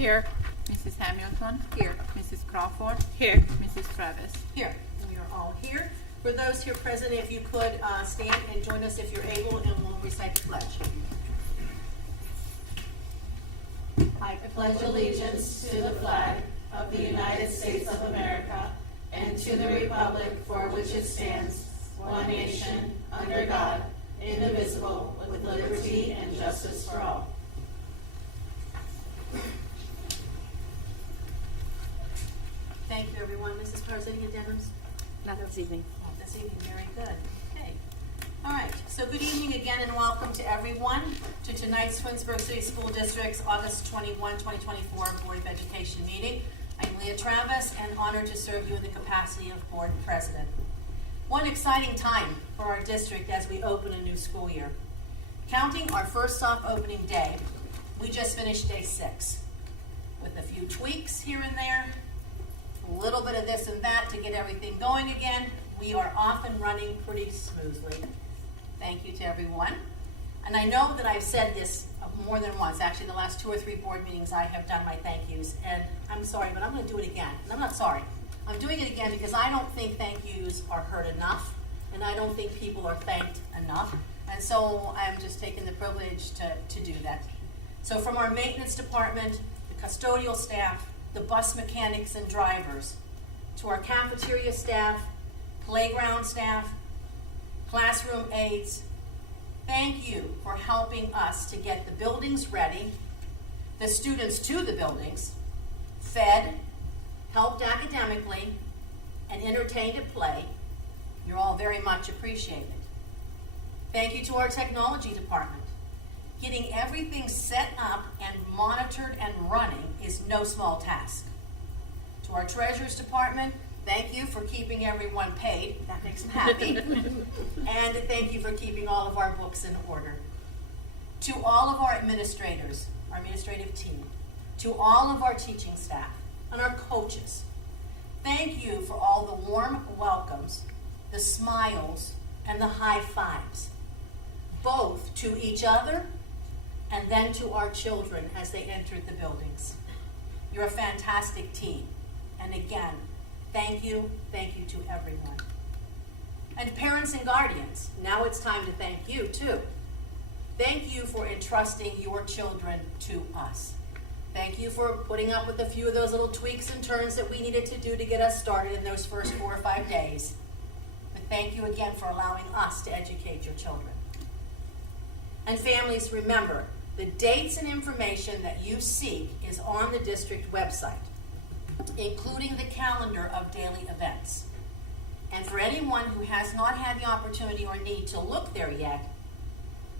Here. Mrs. Hamilton? Here. Mrs. Crawford? Here. Mrs. Travis? Here. We are all here. For those here present, if you could stand and join us if you're able, and we'll recite the pledge. I pledge allegiance to the flag of the United States of America and to the republic for which it stands, one nation, under God, indivisible, with liberty and justice for all. Thank you, everyone. Mrs. Carr, is any addendums? Not this evening. Not this evening. Very good. Okay. All right. So good evening again and welcome to everyone to tonight's Twinsburg City School District's August 21, 2024 Board of Education meeting. I'm Leah Travis and honored to serve you in the capacity of Board President. One exciting time for our district as we open a new school year. Counting our first soft opening day, we just finished day 6 with a few tweaks here and there, a little bit of this and that to get everything going again. We are off and running pretty smoothly. Thank you to everyone. And I know that I've said this more than once. Actually, the last 2 or 3 board meetings I have done my thank yous. And I'm sorry, but I'm going to do it again. And I'm not sorry. I'm doing it again because I don't think thank yous are heard enough. And I don't think people are thanked enough. And so I'm just taking the privilege to do that. So from our maintenance department, the custodial staff, the bus mechanics and drivers, to our cafeteria staff, playground staff, classroom aides, thank you for helping us to get the buildings ready, the students to the buildings, fed, helped academically, and entertained at play. You're all very much appreciated. Thank you to our technology department. Getting everything set up and monitored and running is no small task. To our treasurer's department, thank you for keeping everyone paid. That makes them happy. And thank you for keeping all of our books in order. To all of our administrators, our administrative team, to all of our teaching staff and our coaches, thank you for all the warm welcomes, the smiles, and the high fives, both to each other and then to our children as they entered the buildings. You're a fantastic team. And again, thank you to everyone. And parents and guardians, now it's time to thank you too. Thank you for entrusting your children to us. Thank you for putting up with a few of those little tweaks and turns that we needed to do to get us started in those first 4 or 5 days. But thank you again for allowing us to educate your children. And families, remember, the dates and information that you seek is on the district website, including the calendar of daily events. And for anyone who has not had the opportunity or need to look there yet,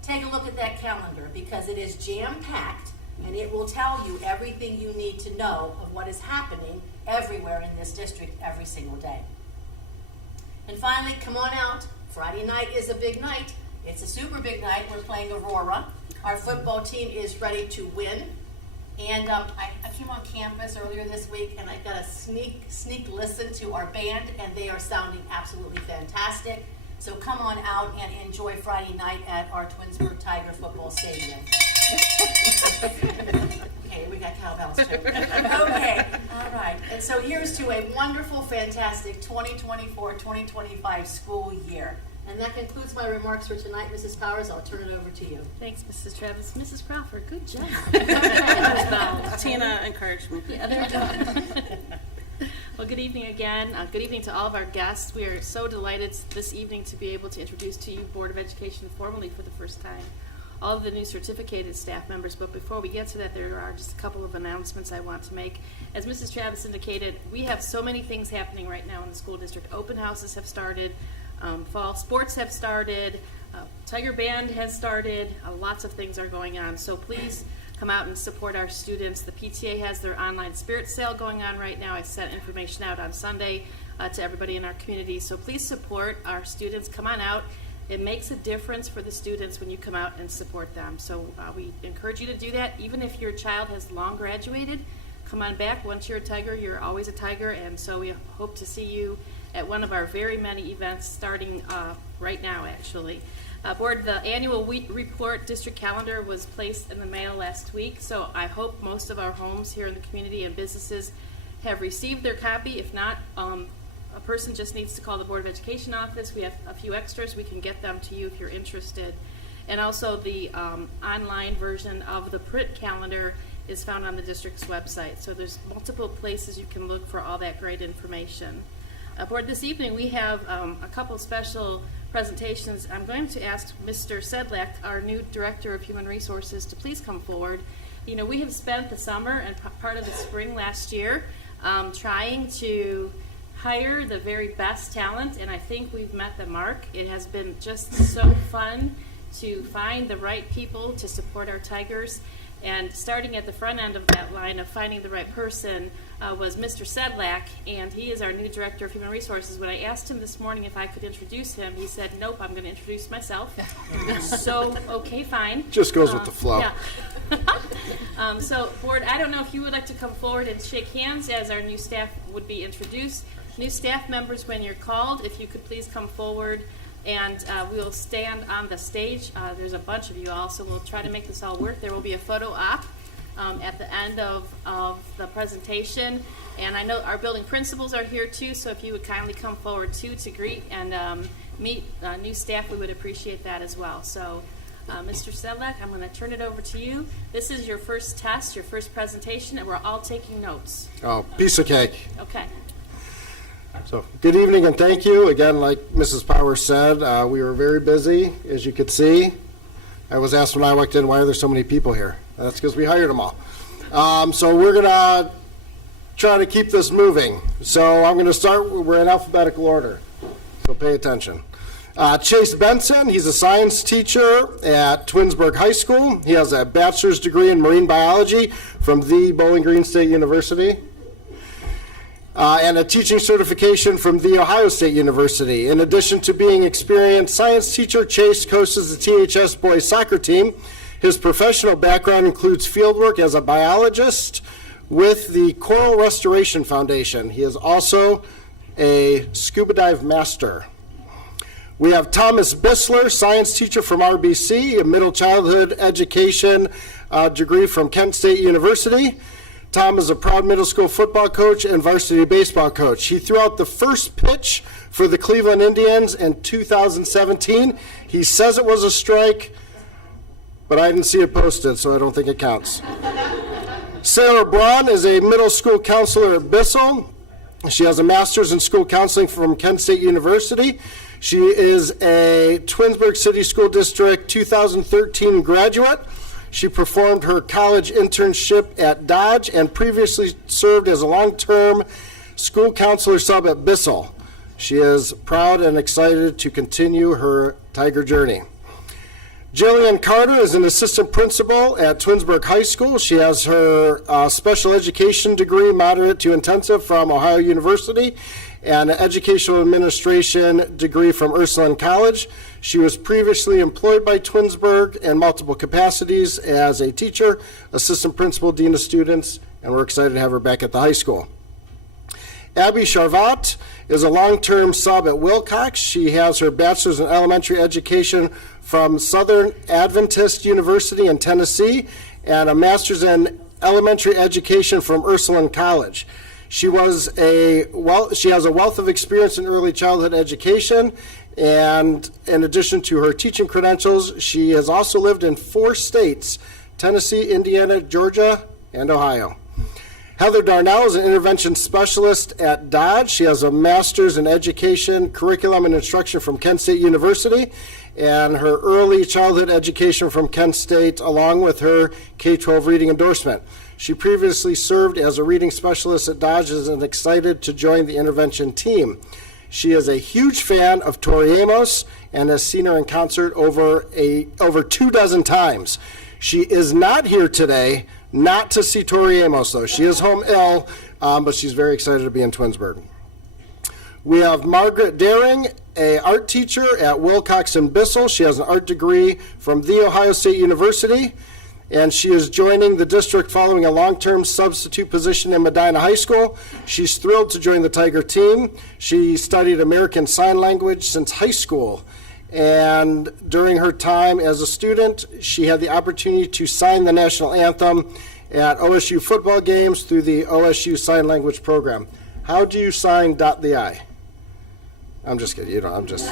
take a look at that calendar because it is jam-packed and it will tell you everything you need to know of what is happening everywhere in this district every single day. And finally, come on out. Friday night is a big night. It's a super big night. We're playing Aurora. Our football team is ready to win. And I came on campus earlier this week and I got a sneak listen to our band, and they are sounding absolutely fantastic. So come on out and enjoy Friday night at our Twinsburg Tiger football stadium. Okay, we got cowbells too. Okay, all right. And so here's to a wonderful, fantastic 2024-2025 school year. And that concludes my remarks for tonight. Mrs. Powers, I'll turn it over to you. Thanks, Mrs. Travis. Mrs. Crawford, good job. Tina encouraged me. Yeah, they're done. Well, good evening again. Good evening to all of our guests. We are so delighted this evening to be able to introduce to you Board of Education formally for the first time all of the new certificated staff members. But before we get to that, there are just a couple of announcements I want to make. As Mrs. Travis indicated, we have so many things happening right now in the school district. Open houses have started. Fall sports have started. Tiger Band has started. Lots of things are going on. So please come out and support our students. The PTA has their online spirit sale going on right now. I sent information out on Sunday to everybody in our community. So please support our students. Come on out. It makes a difference for the students when you come out and support them. So we encourage you to do that. Even if your child has long graduated, come on back. Once you're a Tiger, you're always a Tiger. And so we hope to see you at one of our very many events starting right now, actually. Board, the annual report district calendar was placed in the mail last week, so I hope most of our homes here in the community and businesses have received their copy. If not, a person just needs to call the Board of Education office. We have a few extras. We can get them to you if you're interested. And also the online version of the print calendar is found on the district's website. So there's multiple places you can look for all that great information. Board, this evening we have a couple special presentations. I'm going to ask Mr. Sedlak, our new Director of Human Resources, to please come forward. You know, we have spent the summer and part of the spring last year trying to hire the very best talent, and I think we've met the mark. It has been just so fun to find the right people to support our Tigers. And starting at the front end of that line of finding the right person was Mr. Sedlak, and he is our new Director of Human Resources. When I asked him this morning if I could introduce him, he said, nope, I'm going to introduce myself. So, okay, fine. Just goes with the flow. Yeah. So, Board, I don't know if you would like to come forward and shake hands as our new staff would be introduced. New staff members, when you're called, if you could please come forward, and we'll stand on the stage. There's a bunch of you all, so we'll try to make this all work. There will be a photo op at the end of the presentation. And I know our building principals are here too, so if you would kindly come forward too to greet and meet new staff, we would appreciate that as well. So, Mr. Sedlak, I'm going to turn it over to you. This is your first test, your first presentation, and we're all taking notes. Oh, piece of cake. Okay. So, good evening and thank you. Again, like Mrs. Powers said, we were very busy, as you could see. I was asked when I walked in, why are there so many people here? That's because we hired them all. So we're going to try to keep this moving. So I'm going to start, we're in alphabetical order, so pay attention. Chase Benson, he's a science teacher at Twinsburg High School. He has a bachelor's degree in marine biology from the Bowling Green State University. And a teaching certification from The Ohio State University. In addition to being an experienced science teacher, Chase coaches the THS boys soccer team. His professional background includes fieldwork as a biologist with the Coral Restoration Foundation. He is also a scuba dive master. We have Thomas Bissler, science teacher from RBC, a middle childhood education degree from Kent State University. Tom is a proud middle school football coach and varsity baseball coach. He threw out the first pitch for the Cleveland Indians in 2017. He says it was a strike, but I didn't see it posted, so I don't think it counts. Sarah Braun is a middle school counselor at Bissell. She has a master's in school counseling from Kent State University. She is a Twinsburg City School District 2013 graduate. She performed her college internship at Dodge and previously served as a long-term school counselor sub at Bissell. She is proud and excited to continue her Tiger journey. Jillian Carter is an assistant principal at Twinsburg High School. She has her special education degree, moderate to intensive, from Ohio University, and an educational administration degree from Ursuline College. She was previously employed by Twinsburg in multiple capacities as a teacher, assistant principal, dean of students, and we're excited to have her back at the high school. Abby Charvat is a long-term sub at Wilcox. She has her bachelor's in elementary education from Southern Adventist University in Tennessee and a master's in elementary education from Ursuline College. She has a wealth of experience in early childhood education, and in addition to her teaching credentials, she has also lived in 4 states: Tennessee, Indiana, Georgia, and Ohio. Heather Darnell is an intervention specialist at Dodge. She has a master's in education, curriculum, and instruction from Kent State University, and her early childhood education from Kent State, along with her K-12 reading endorsement. She previously served as a reading specialist at Dodge and is excited to join the intervention team. She is a huge fan of Tori Amos and has seen her in concert over 24 times. She is not here today, not to see Tori Amos, though. She is home ill, but she's very excited to be in Twinsburg. We have Margaret Daring, an art teacher at Wilcox and Bissell. She has an art degree from The Ohio State University, and she is joining the district following a long-term substitute position in Medina High School. She's thrilled to join the Tiger team. She studied American Sign Language since high school And during her time as a student, she had the opportunity to sign the national anthem at OSU football games through the OSU Sign Language program. How do you sign dot the I? I'm just kidding. You know, I'm just.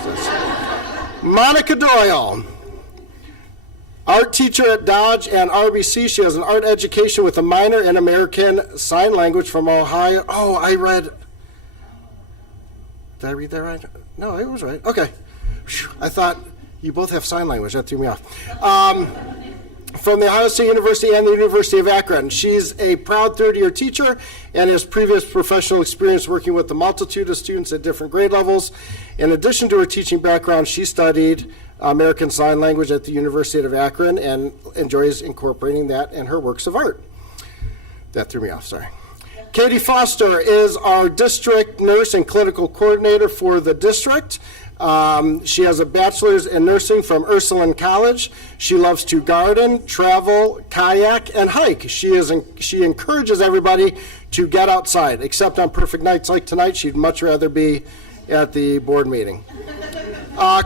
Monica Doyle, art teacher at Dodge and RBC. She has an art education with a minor in American Sign Language from Ohio. Oh, I read. Did I read that right? No, it was right. Okay. I thought you both have sign language. That threw me off. From the Ohio State University and the University of Akron. She's a proud third-year teacher and has previous professional experience working with a multitude of students at different grade levels. In addition to her teaching background, she studied American Sign Language at the University of Akron and enjoys incorporating that in her works of art. That threw me off, sorry. Katie Foster is our district nurse and clinical coordinator for the district. She has a bachelor's in nursing from Ursuline College. She loves to garden, travel, kayak, and hike. She encourages everybody to get outside, except on perfect nights like tonight. She'd much rather be at the board meeting.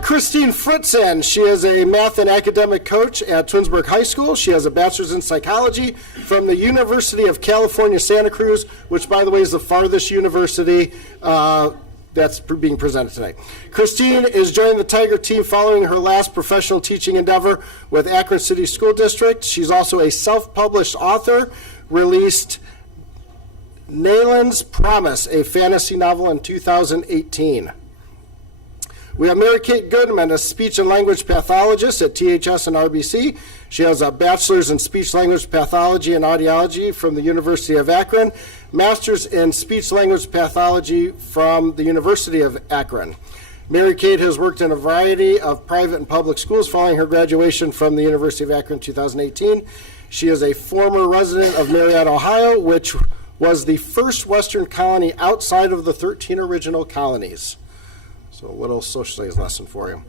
Christine Fritzen, she is a math and academic coach at Twinsburg High School. She has a bachelor's in psychology from the University of California, Santa Cruz, which, by the way, is the farthest university that's being presented tonight. Christine is joining the Tiger team following her last professional teaching endeavor with Akron City School District. She's also a self-published author, released Nayland's Promise, a fantasy novel in 2018. We have Mary Kate Goodman, a speech and language pathologist at THS and RBC. She has a bachelor's in speech language pathology and audiology from the University of Akron, master's in speech language pathology from the University of Akron. Mary Kate has worked in a variety of private and public schools following her graduation from the University of Akron in 2018. She is a former resident of Marietta, Ohio, which was the first Western colony outside of the 13 original colonies. So a little social studies lesson for you.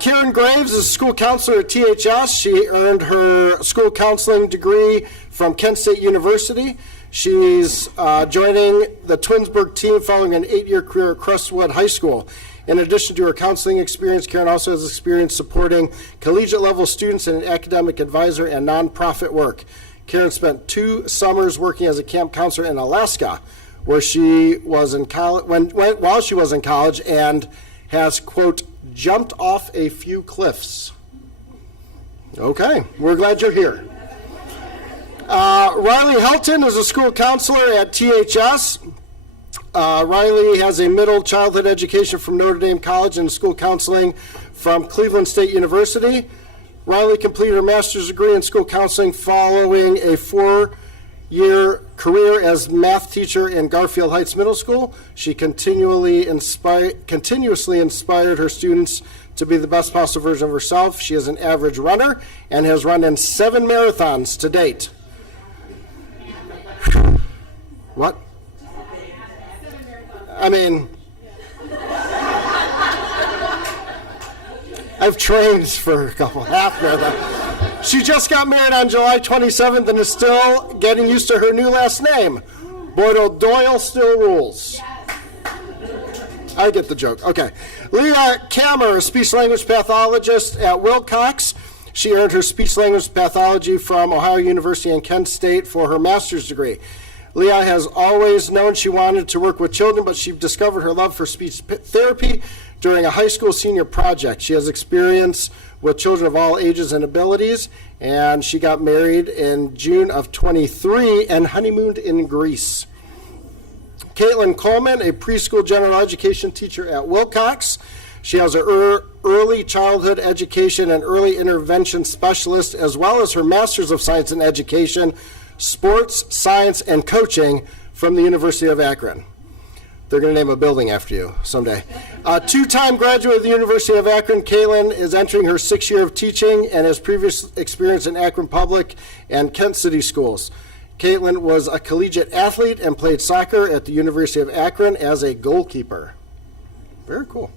Karen Graves is a school counselor at THS. She earned her school counseling degree from Kent State University. She's joining the Twinsburg team following an 8-year career at Crestwood High School. In addition to her counseling experience, Karen also has experience supporting collegiate-level students and an academic advisor and nonprofit work. Karen spent 2 summers working as a camp counselor in Alaska, where she was in college, while she was in college, and has, quote, jumped off a few cliffs. Okay, we're glad you're here. Riley Helton is a school counselor at THS. Riley has a middle childhood education from Notre Dame College and school counseling from Cleveland State University. Riley completed her master's degree in school counseling following a 4-year career as math teacher in Garfield Heights Middle School. She continuously inspired her students to be the best possible version of herself. She is an average runner and has run in 7 marathons to date. What? I mean, I've trained for a couple half marathons. She just got married on July 27th and is still getting used to her new last name. Boyle Doyle still rules. I get the joke. Okay. Leah Kammer, a speech-language pathologist at Wilcox. She earned her speech-language pathology from Ohio University and Kent State for her master's degree. Leah has always known she wanted to work with children, but she discovered her love for speech therapy during a high school senior project. She has experience with children of all ages and abilities, and she got married in June of 23 and honeymooned in Greece. Caitlin Coleman, a preschool general education teacher at Wilcox. She has her early childhood education and early intervention specialist, as well as her Master's of Science in Education, Sports, Science, and Coaching from the University of Akron. They're going to name a building after you someday. Two-time graduate of the University of Akron, Caitlin is entering her 6th year of teaching and has previous experience in Akron Public and Kent City Schools. Caitlin was a collegiate athlete and played soccer at the University of Akron as a goalkeeper. Very cool.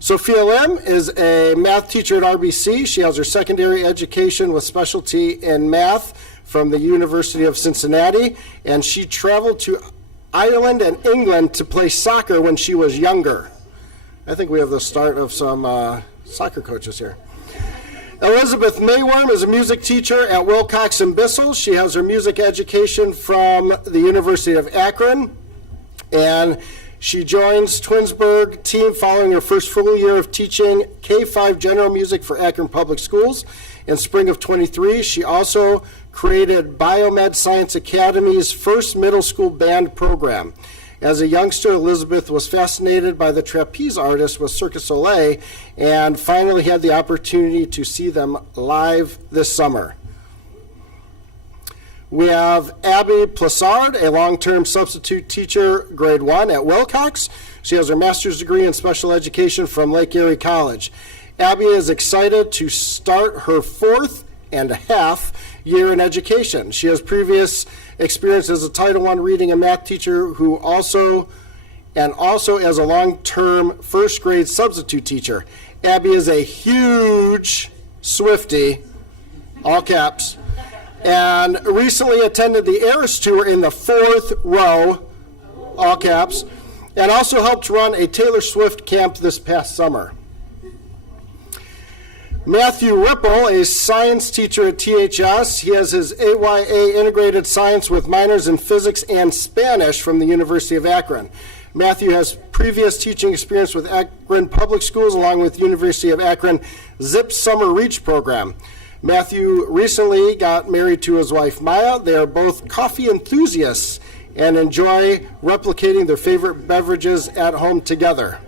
Sophia Lim is a math teacher at RBC. She has her secondary education with specialty in math from the University of Cincinnati, and she traveled to Ireland and England to play soccer when she was younger. I think we have the start of some soccer coaches here. Elizabeth Mayworm is a music teacher at Wilcox and Bissell. She has her music education from the University of Akron, and she joins Twinsburg team following her first full year of teaching K-5 general music for Akron Public Schools. In spring of 23, she also created Biomed Science Academy's first middle school band program. As a youngster, Elizabeth was fascinated by the trapeze artists with Cirque du Soleil and finally had the opportunity to see them live this summer. We have Abby Plassard, a long-term substitute teacher, grade 1 at Wilcox. She has her master's degree in special education from Lake Erie College. Abby is excited to start her 4th and a half year in education. She has previous experience as a Title I reading and math teacher who also as a long-term first grade substitute teacher. Abby is a huge Swiftie, all caps, and recently attended the Eras Tour in the 4th row, all caps, and also helped run a Taylor Swift camp this past summer. Matthew Ripple, a science teacher at THS. He has his AYA Integrated Science with minors in physics and Spanish from the University of Akron. Matthew has previous teaching experience with Akron Public Schools along with University of Akron ZIP Summer Reach program. Matthew recently got married to his wife Maya. They are both coffee enthusiasts and enjoy replicating their favorite beverages at home together.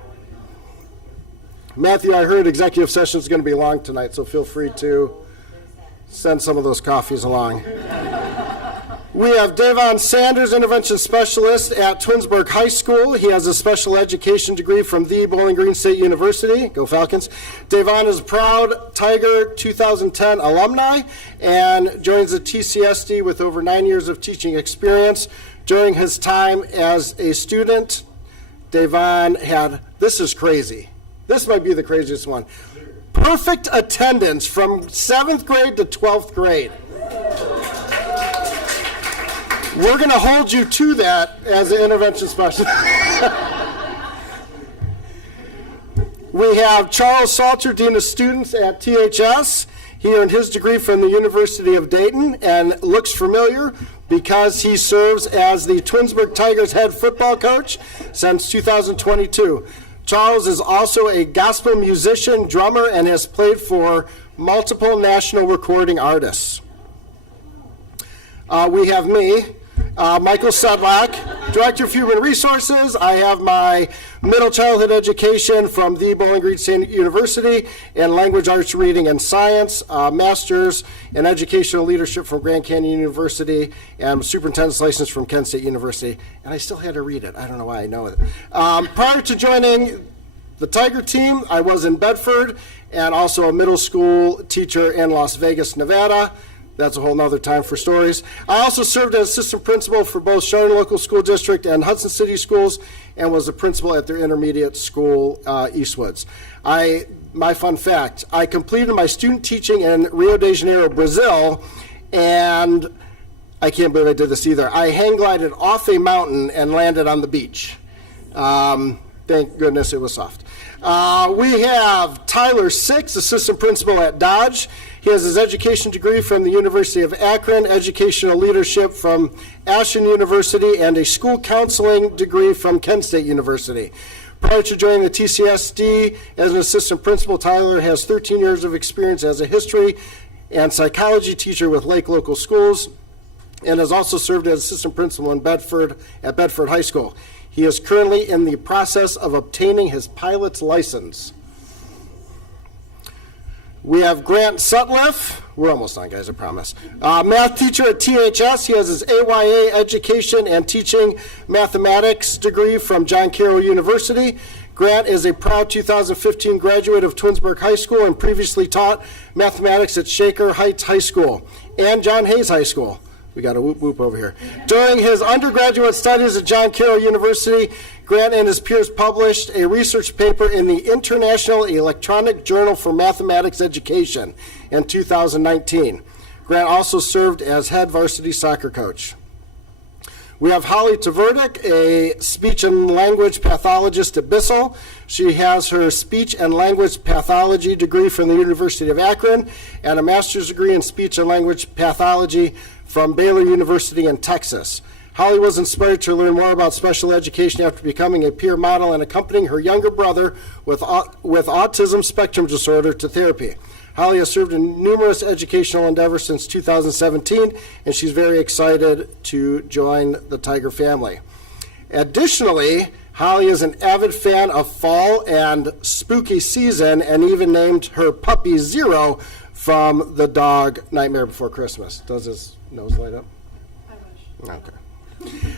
Matthew, I heard executive session is going to be long tonight, so feel free to send some of those coffees along. We have Davon Sanders, intervention specialist at Twinsburg High School. He has a special education degree from the Bowling Green State University. Go Falcons. Davon is a proud Tiger 2010 alumni and joins the TCSD with over 9 years of teaching experience. During his time as a student, Davon had, this is crazy. This might be the craziest one. Perfect attendance from 7th grade to 12th grade. We're going to hold you to that as an intervention specialist. We have Charles Salter, Dean of Students at THS. He earned his degree from the University of Dayton and looks familiar because he serves as the Twinsburg Tigers head football coach since 2022. Charles is also a gospel musician, drummer, and has played for multiple national recording artists. We have me, Michael Sedlak, Director of Human Resources. I have my middle childhood education from the Bowling Green State University in Language Arts, Reading, and Science, Master's in Educational Leadership from Grand Canyon University, and Superintendent's License from Kent State University. And I still had to read it. I don't know why I know it. Prior to joining the Tiger team, I was in Bedford and also a middle school teacher in Las Vegas, Nevada. That's a whole nother time for stories. I also served as assistant principal for both Chardon Local School District and Hudson City Schools and was the principal at their intermediate school, Eastwoods. My fun fact, I completed my student teaching in Rio de Janeiro, Brazil, and I can't believe I did this either. I hang glided off a mountain and landed on the beach. Thank goodness it was soft. We have Tyler Six, assistant principal at Dodge. He has his education degree from the University of Akron, educational leadership from Ashland University, and a school counseling degree from Kent State University. Prior to joining the TCSD as an assistant principal, Tyler has 13 years of experience as a history and psychology teacher with Lake Local Schools and has also served as assistant principal in Bedford at Bedford High School. He is currently in the process of obtaining his pilot's license. We have Grant Sutliff. We're almost done, guys, I promise. Math teacher at THS. He has his AYA education and teaching mathematics degree from John Carroll University. Grant is a proud 2015 graduate of Twinsburg High School and previously taught mathematics at Shaker Heights High School and John Hayes High School. We got a whoop whoop over here. During his undergraduate studies at John Carroll University, Grant and his peers published a research paper in the International Electronic Journal for Mathematics Education in 2019. Grant also served as head varsity soccer coach. We have Holly Tverdik, a speech and language pathologist at Bissell. She has her speech and language pathology degree from the University of Akron and a master's degree in speech and language pathology from Baylor University in Texas. Holly was inspired to learn more about special education after becoming a peer model and accompanying her younger brother with autism spectrum disorder to therapy. Holly has served in numerous educational endeavors since 2017, and she's very excited to join the Tiger family. Additionally, Holly is an avid fan of fall and spooky season and even named her puppy Zero from the dog Nightmare Before Christmas. Does his nose light up? Okay.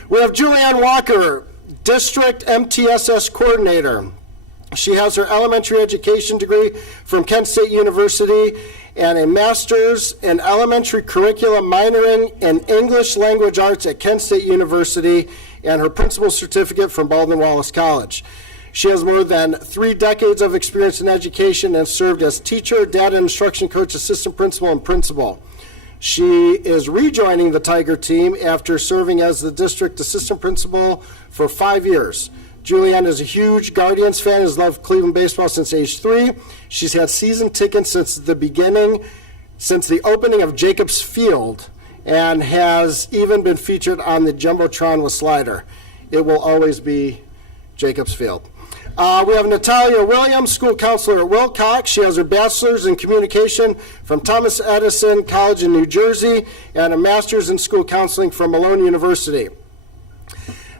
We have Julianne Walker, District MTSS Coordinator. She has her elementary education degree from Kent State University and a master's in elementary curriculum minoring in English language arts at Kent State University and her principal's certificate from Baldwin Wallace College. She has more than 3 decades of experience in education and served as teacher, data instruction coach, assistant principal, and principal. She is rejoining the Tiger team after serving as the district assistant principal for 5 years. Julianne is a huge Guardians fan, has loved Cleveland baseball since age 3. She's had season tickets since the opening of Jacobs Field, and has even been featured on the Jumbotron with Slider. It will always be Jacobs Field. We have Natalia Williams, school counselor at Wilcox. She has her bachelor's in communication from Thomas Edison College in New Jersey and a master's in school counseling from Malone University.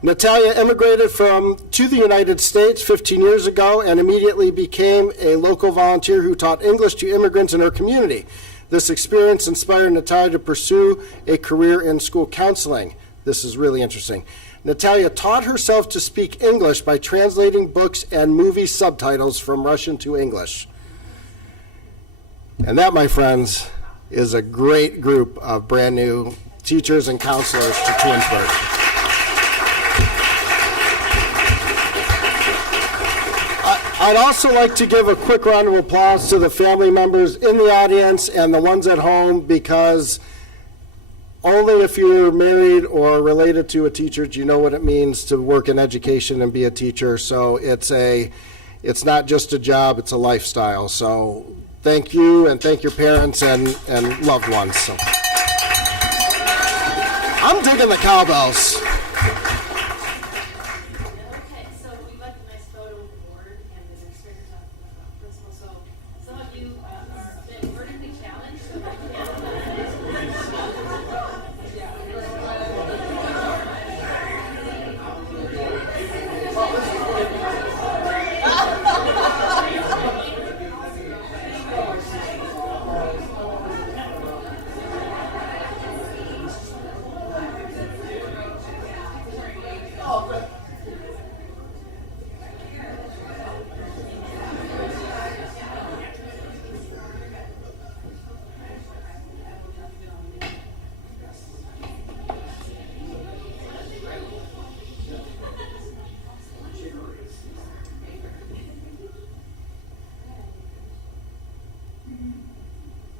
Natalia immigrated to the United States 15 years ago and immediately became a local volunteer who taught English to immigrants in her community. This experience inspired Natalia to pursue a career in school counseling. This is really interesting. Natalia taught herself to speak English by translating books and movie subtitles from Russian to English. And that, my friends, is a great group of brand new teachers and counselors to Twinsburg. I'd also like to give a quick round of applause to the family members in the audience and the ones at home, because only if you're married or related to a teacher do you know what it means to work in education and be a teacher. So it's not just a job, it's a lifestyle. So thank you, and thank your parents and loved ones. So I'm digging the cowbells. Okay, so we got a nice photo of the board and the administrators on the principal. So some of you are a bit vertically challenged. So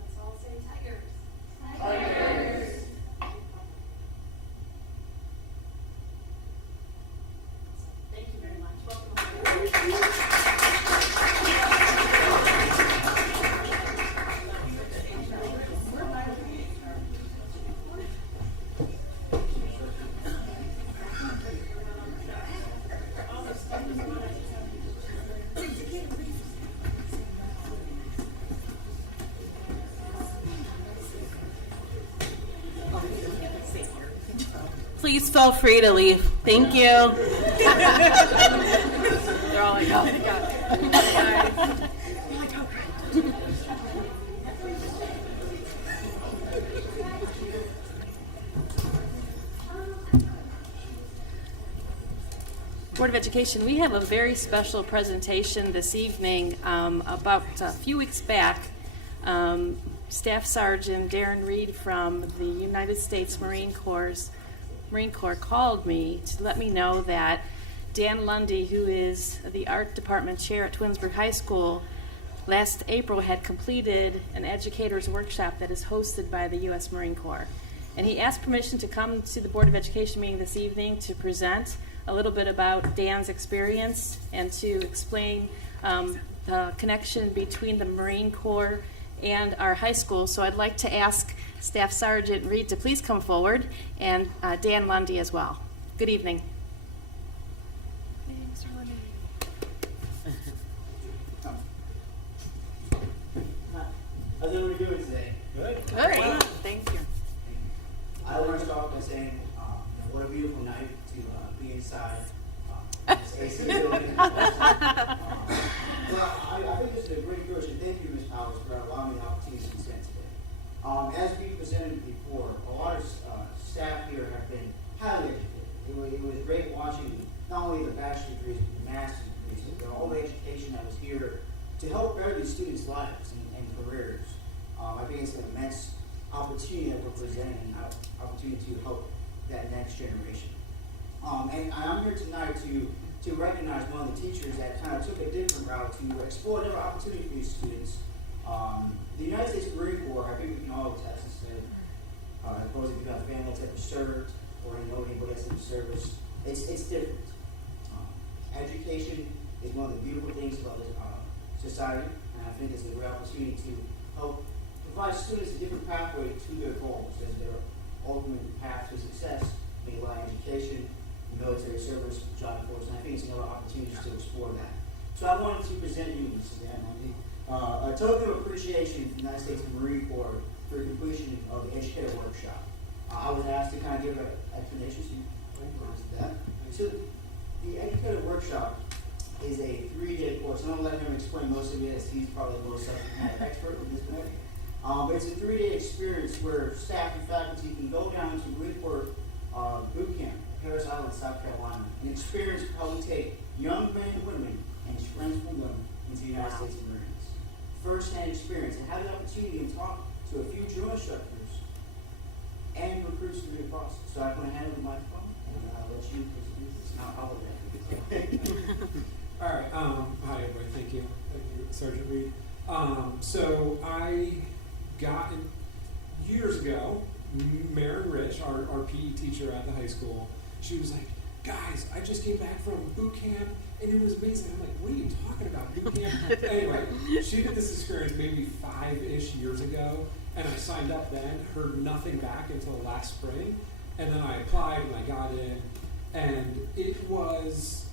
let's all say Tigers. Tigers. Thank you very much. Welcome. Please feel free to leave. Thank you. They're all like, oh my God. Board of Education, we have a very special presentation this evening. About a few weeks back, Staff Sergeant Darren Reed from the United States Marine Corps called me to let me know that Dan Lundy, who is the art department chair at Twinsburg High School, last April had completed an educators workshop that is hosted by the U.S. Marine Corps. And he asked permission to come to the Board of Education meeting this evening to present a little bit about Dan's experience and to explain the connection between the Marine Corps and our high school. So I'd like to ask Staff Sergeant Reed to please come forward, and Dan Lundy as well. Good evening. How's everybody doing today? Good. Good. Thank you. I want to start off by saying, what a beautiful night to be inside this AC building. Well, I think this is a great question. Thank you, Ms. Powers, for allowing me the opportunity to present today. As we presented before, a lot of staff here have been highly educated. It was great watching not only the bachelor's degrees, but the master's degrees, but all the education that was here to help better these students' lives and careers. I think it's an immense opportunity that we're presenting, and opportunity to help that next generation. And I'm here tonight to recognize one of the teachers that kind of took a different route to explore different opportunities for these students. The United States Marine Corps, I think we can all attest to say, those of you who have family that's ever served or know anybody that's in service, it's different. Education is one of the beautiful things about this society, and I think it's a great opportunity to help provide students a different pathway to their goals as their ultimate path to success may lie in education, military service, job force, and I think it's another opportunity to explore that. So I wanted to present you, Mr. Dan Lundy, a token of appreciation from the United States Marine Corps for the completion of the educator workshop. I was asked to kind of give an explanation to that. So the educator workshop is a 3-day course. I'm going to let him explain most of it, as he's probably the most subject matter expert in this matter. But it's a 3-day experience where staff and faculty can go down to Marine Corps boot camp, Harris Island, South Carolina, and experience how we take young men and women and transform them into the United States Marines. First-hand experience, and have the opportunity to talk to a few drill instructors and recruits through the process. So I'm going to hand over the microphone and let you introduce this. Now, I'll let you. All right. Hi, everybody. Thank you. Thank you, Sergeant Reed. So I got years ago, Mary Rich, our PE teacher at the high school, she was like, guys, I just came back from boot camp and it was amazing. I'm like, what are you talking about, boot camp? Anyway, she did this experience maybe 5-ish years ago, and I signed up then, heard nothing back until last spring, and then I applied and I got in, and it was,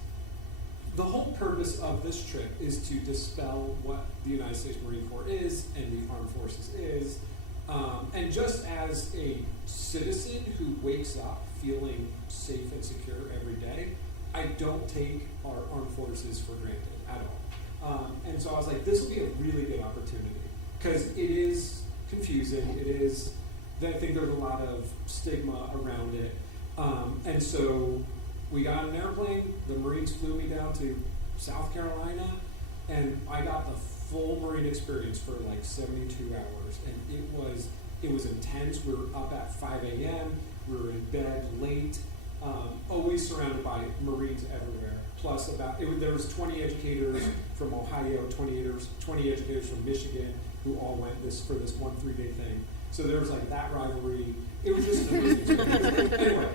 the whole purpose of this trip is to dispel what the United States Marine Corps is and the Armed Forces is. And just as a citizen who wakes up feeling safe and secure every day, I don't take our armed forces for granted at all. And so I was like, this will be a really good opportunity because it is confusing. I think there's a lot of stigma around it. And so we got an airplane, the Marines flew me down to South Carolina, and I got the full Marine experience for like 72 hours. And it was intense. We were up at 5 a.m., we were in bed late, always surrounded by Marines everywhere. Plus there was 20 educators from Ohio, 20 educators from Michigan who all went for this 1 3-day thing. So there was like that rivalry. It was just an amazing experience. Anyway,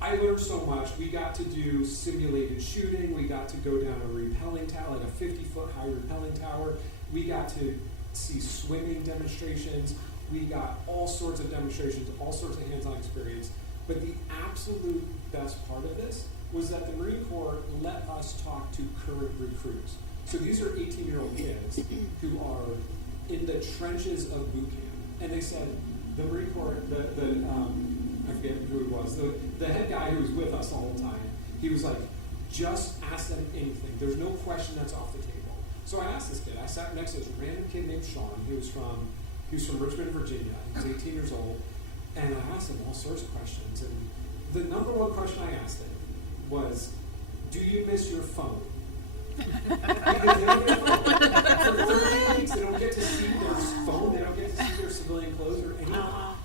I learned so much. We got to do simulated shooting. We got to go down a rappelling tower, like a 50-foot high rappelling tower. We got to see swimming demonstrations. We got all sorts of demonstrations, all sorts of hands-on experience. But the absolute best part of this was that the Marine Corps let us talk to current recruits. So these are 18-year-old kids who are in the trenches of boot camp. And they said, the Marine Corps, I forget who it was, the head guy who was with us the whole time, he was like, just ask them anything. There's no question that's off the table. So I asked this kid, I sat next to this random kid named Sean. He was from Richmond, Virginia. He was 18 years old. And I asked him all sorts of questions. And the number one question I asked him was, do you miss your phone? Because they don't get a phone. For 30 weeks, they don't get to see their phone. They don't get to see their civilian clothes or anything.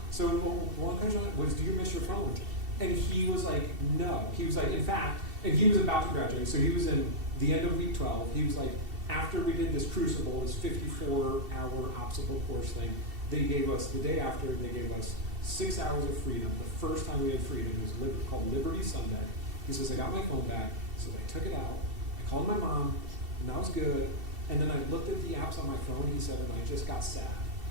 So one question was, do you miss your phone? And he was like, no. He was like, in fact, and he was about to graduate. So he was in the end of week 12. He was like, after we did this crucible, this 54-hour obstacle course thing, they gave us, the day after, they gave us 6 hours of freedom. The first time we had freedom, it was called Liberty Sunday. He says, I got my phone back, so I took it out. I called my mom, and that was good. And then I looked at the apps on my phone, he said, and I just got sad.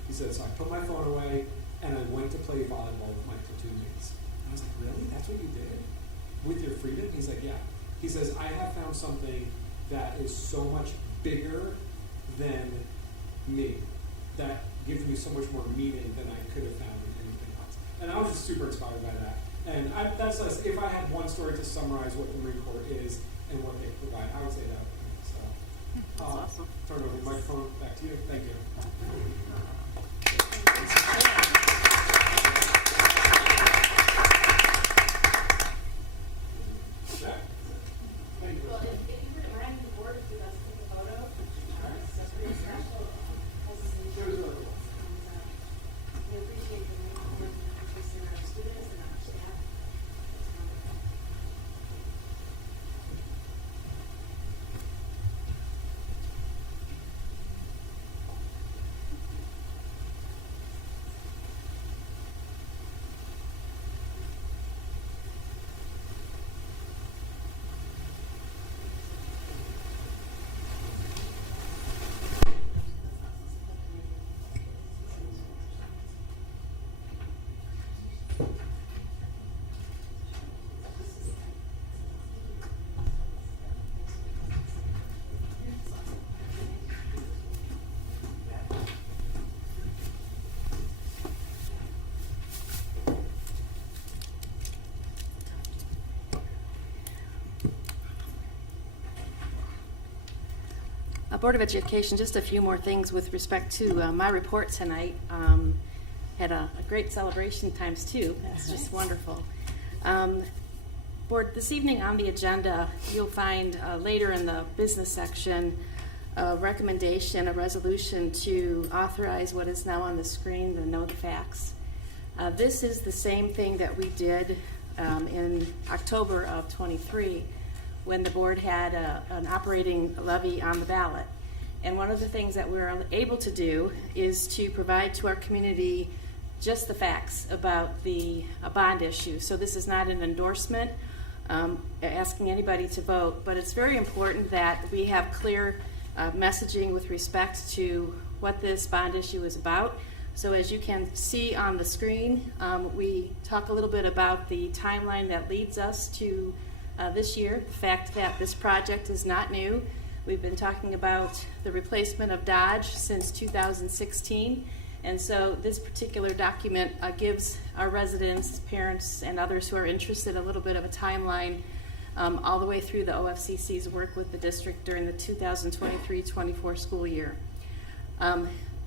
He said, so I put my phone away, and I went to play volleyball with my platoon mates. I was like, really? That's what you did? With your freedom? He's like, yeah. He says, I have found something that is so much bigger than me, that gives me so much more meaning than I could have found in anything else. And I was just super inspired by that. And that's us. If I had one story to summarize what the Marine Corps is and what they provide, I would say that. So, That's awesome. Turn over the microphone back to you. Thank you. Well, if you wouldn't mind the board, if you'd like to take a photo, it's pretty special. We appreciate the Marine Corps introducing our students and our staff. Board of Education, just a few more things with respect to my report tonight. Had a great celebration times two. It's just wonderful. Board, this evening on the agenda, you'll find later in the business section a recommendation, a resolution to authorize what is now on the screen, the Know the Facts. This is the same thing that we did in October of 23 when the board had an operating levy on the ballot. And one of the things that we were able to do is to provide to our community just the facts about the bond issue. So this is not an endorsement asking anybody to vote, but it's very important that we have clear messaging with respect to what this bond issue is about. So as you can see on the screen, we talk a little bit about the timeline that leads us to this year, the fact that this project is not new. We've been talking about the replacement of Dodge since 2016, and so this particular document gives our residents, parents, and others who are interested a little bit of a timeline all the way through the OFCC's work with the district during the 2023-24 school year.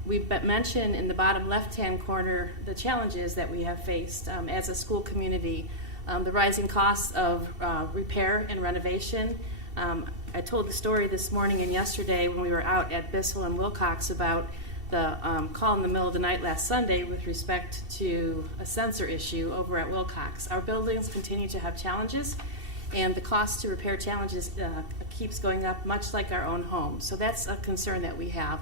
We've mentioned in the bottom left-hand corner the challenges that we have faced as a school community. The rising costs of repair and renovation. I told the story this morning and yesterday when we were out at Bissell and Wilcox about the call in the middle of the night last Sunday with respect to a sensor issue over at Wilcox. Our buildings continue to have challenges, and the cost to repair challenges keeps going up, much like our own home. So that's a concern that we have.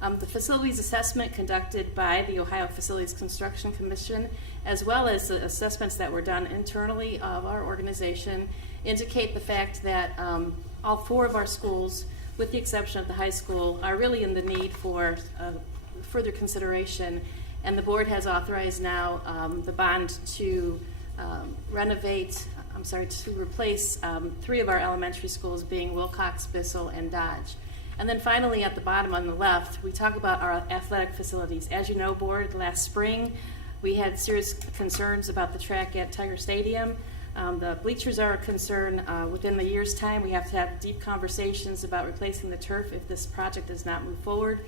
The facilities assessment conducted by the Ohio Facilities Construction Commission, as well as the assessments that were done internally of our organization, indicate the fact that all four of our schools, with the exception of the high school, are really in the need for further consideration. And the board has authorized now the bond to to replace three of our elementary schools, being Wilcox, Bissell, and Dodge. And then finally, at the bottom on the left, we talk about our athletic facilities. As you know, board, last spring, we had serious concerns about the track at Tiger Stadium. The bleachers are a concern. Within the year's time, we have to have deep conversations about replacing the turf if this project does not move forward.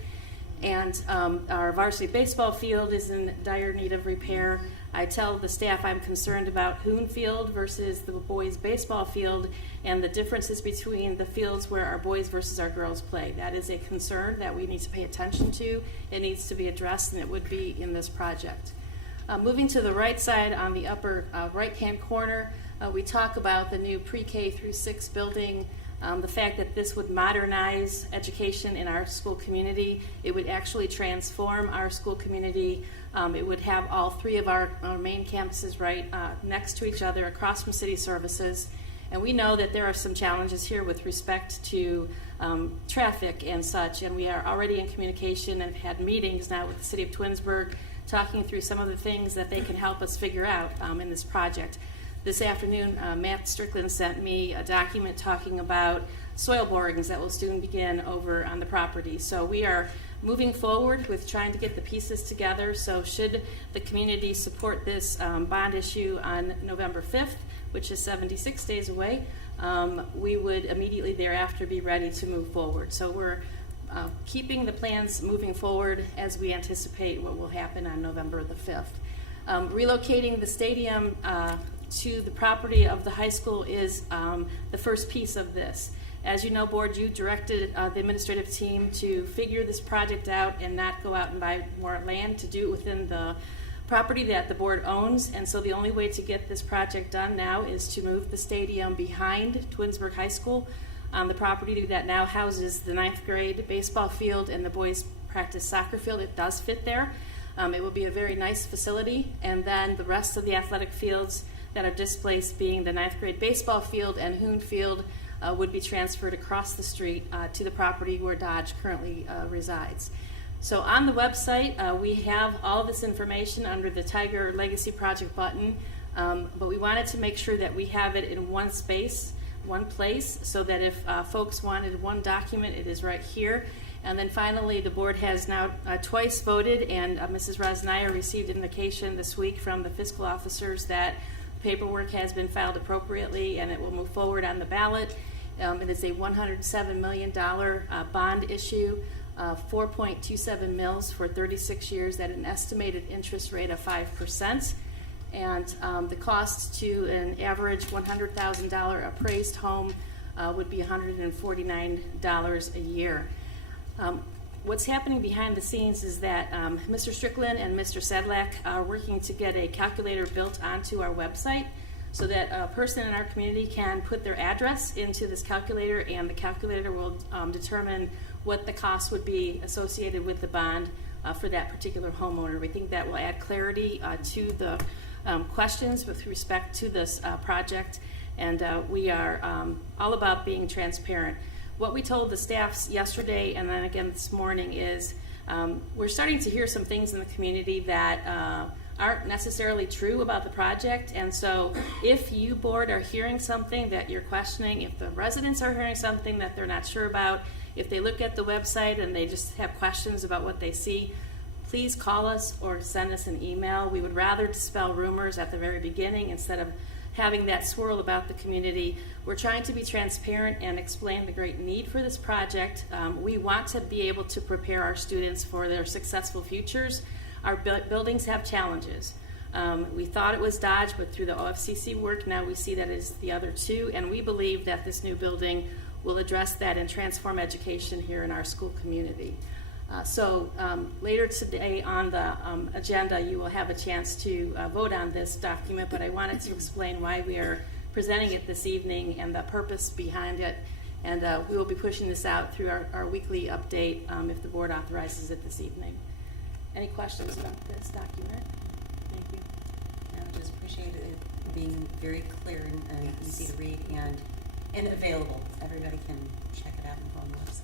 And our varsity baseball field is in dire need of repair. I tell the staff I'm concerned about Hoon Field versus the boys' baseball field and the differences between the fields where our boys versus our girls play. That is a concern that we need to pay attention to. It needs to be addressed, and it would be in this project. Moving to the right side on the upper right-hand corner, we talk about the new pre-K through 6 building The fact that this would modernize education in our school community, it would actually transform our school community. It would have all three of our main campuses right next to each other across from city services. And we know that there are some challenges here with respect to traffic and such, and we are already in communication and have had meetings now with the city of Twinsburg talking through some of the things that they can help us figure out in this project. This afternoon, Matt Strickland sent me a document talking about soil borings that will soon begin over on the property. So we are moving forward with trying to get the pieces together. So should the community support this bond issue on November 5th, which is 76 days away, we would immediately thereafter be ready to move forward. So we're keeping the plans moving forward as we anticipate what will happen on November the 5th. Relocating the stadium to the property of the high school is the first piece of this. As you know, Board, you directed the administrative team to figure this project out and not go out and buy more land, to do it within the property that the board owns. And so the only way to get this project done now is to move the stadium behind Twinsburg High School on the property that now houses the 9th grade baseball field and the boys practice soccer field. It does fit there. It will be a very nice facility. And then the rest of the athletic fields that are displaced, being the 9th grade baseball field and Hoon Field, would be transferred across the street to the property where Dodge currently resides. So on the website, we have all of this information under the Tiger Legacy Project button, but we wanted to make sure that we have it in one space, one place, so that if folks wanted one document, it is right here. And then finally, the board has now twice voted, and Mrs. Rosnaya received indication this week from the fiscal officers that paperwork has been filed appropriately and it will move forward on the ballot. It is a $107 million bond issue, 4.27 mils for 36 years at an estimated interest rate of 5%. And the cost to an average $100,000 appraised home would be $149 a year. What's happening behind the scenes is that Mr. Strickland and Mr. Sedlak are working to get a calculator built onto our website so that a person in our community can put their address into this calculator, and the calculator will determine what the cost would be associated with the bond for that particular homeowner. We think that will add clarity to the questions with respect to this project, and we are all about being transparent. What we told the staffs yesterday and then again this morning is we're starting to hear some things in the community that aren't necessarily true about the project. And so if you, board, are hearing something that you're questioning, if the residents are hearing something that they're not sure about, if they look at the website and they just have questions about what they see, please call us or send us an email. We would rather dispel rumors at the very beginning instead of having that swirl about the community. We're trying to be transparent and explain the great need for this project. We want to be able to prepare our students for their successful futures. Our buildings have challenges. We thought it was Dodge, but through the OFCC work, now we see that it's the other two, and we believe that this new building will address that and transform education here in our school community. So later today on the agenda, you will have a chance to vote on this document, but I wanted to explain why we are presenting it this evening and the purpose behind it. And we will be pushing this out through our weekly update if the board authorizes it this evening. Any questions about this document? Thank you. I just appreciate it being very clear and easy to read and available. Everybody can check it out on the website.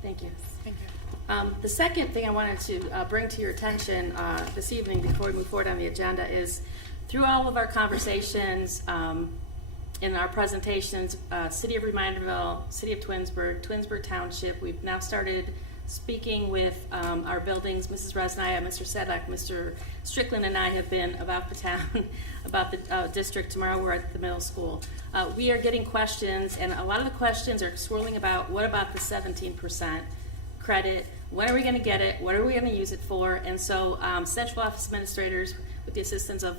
Thank you. Thank you. The second thing I wanted to bring to your attention this evening before we move forward on the agenda is through all of our conversations in our presentations, City of Reminderville, City of Twinsburg, Twinsburg Township, we've now started speaking with our buildings. Mrs. Rosnaya, Mr. Sedlak, Mr. Strickland, and I have been about the town, about the district. Tomorrow we're at the middle school. We are getting questions, and a lot of the questions are swirling about what about the 17% credit? When are we going to get it? What are we going to use it for? And so central office administrators, with the assistance of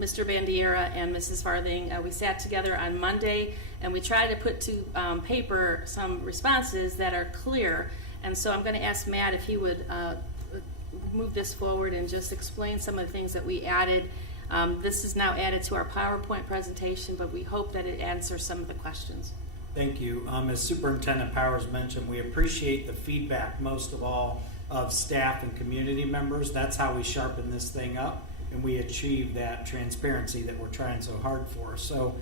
Mr. Bandiera and Mrs. Farthing, we sat together on Monday, and we tried to put to paper some responses that are clear. And so I'm going to ask Matt if he would move this forward and just explain some of the things that we added. This is now added to our PowerPoint presentation, but we hope that it answers some of the questions. Thank you. As Superintendent Powers mentioned, we appreciate the feedback most of all of staff and community members. That's how we sharpen this thing up and we achieve that transparency that we're trying so hard for. So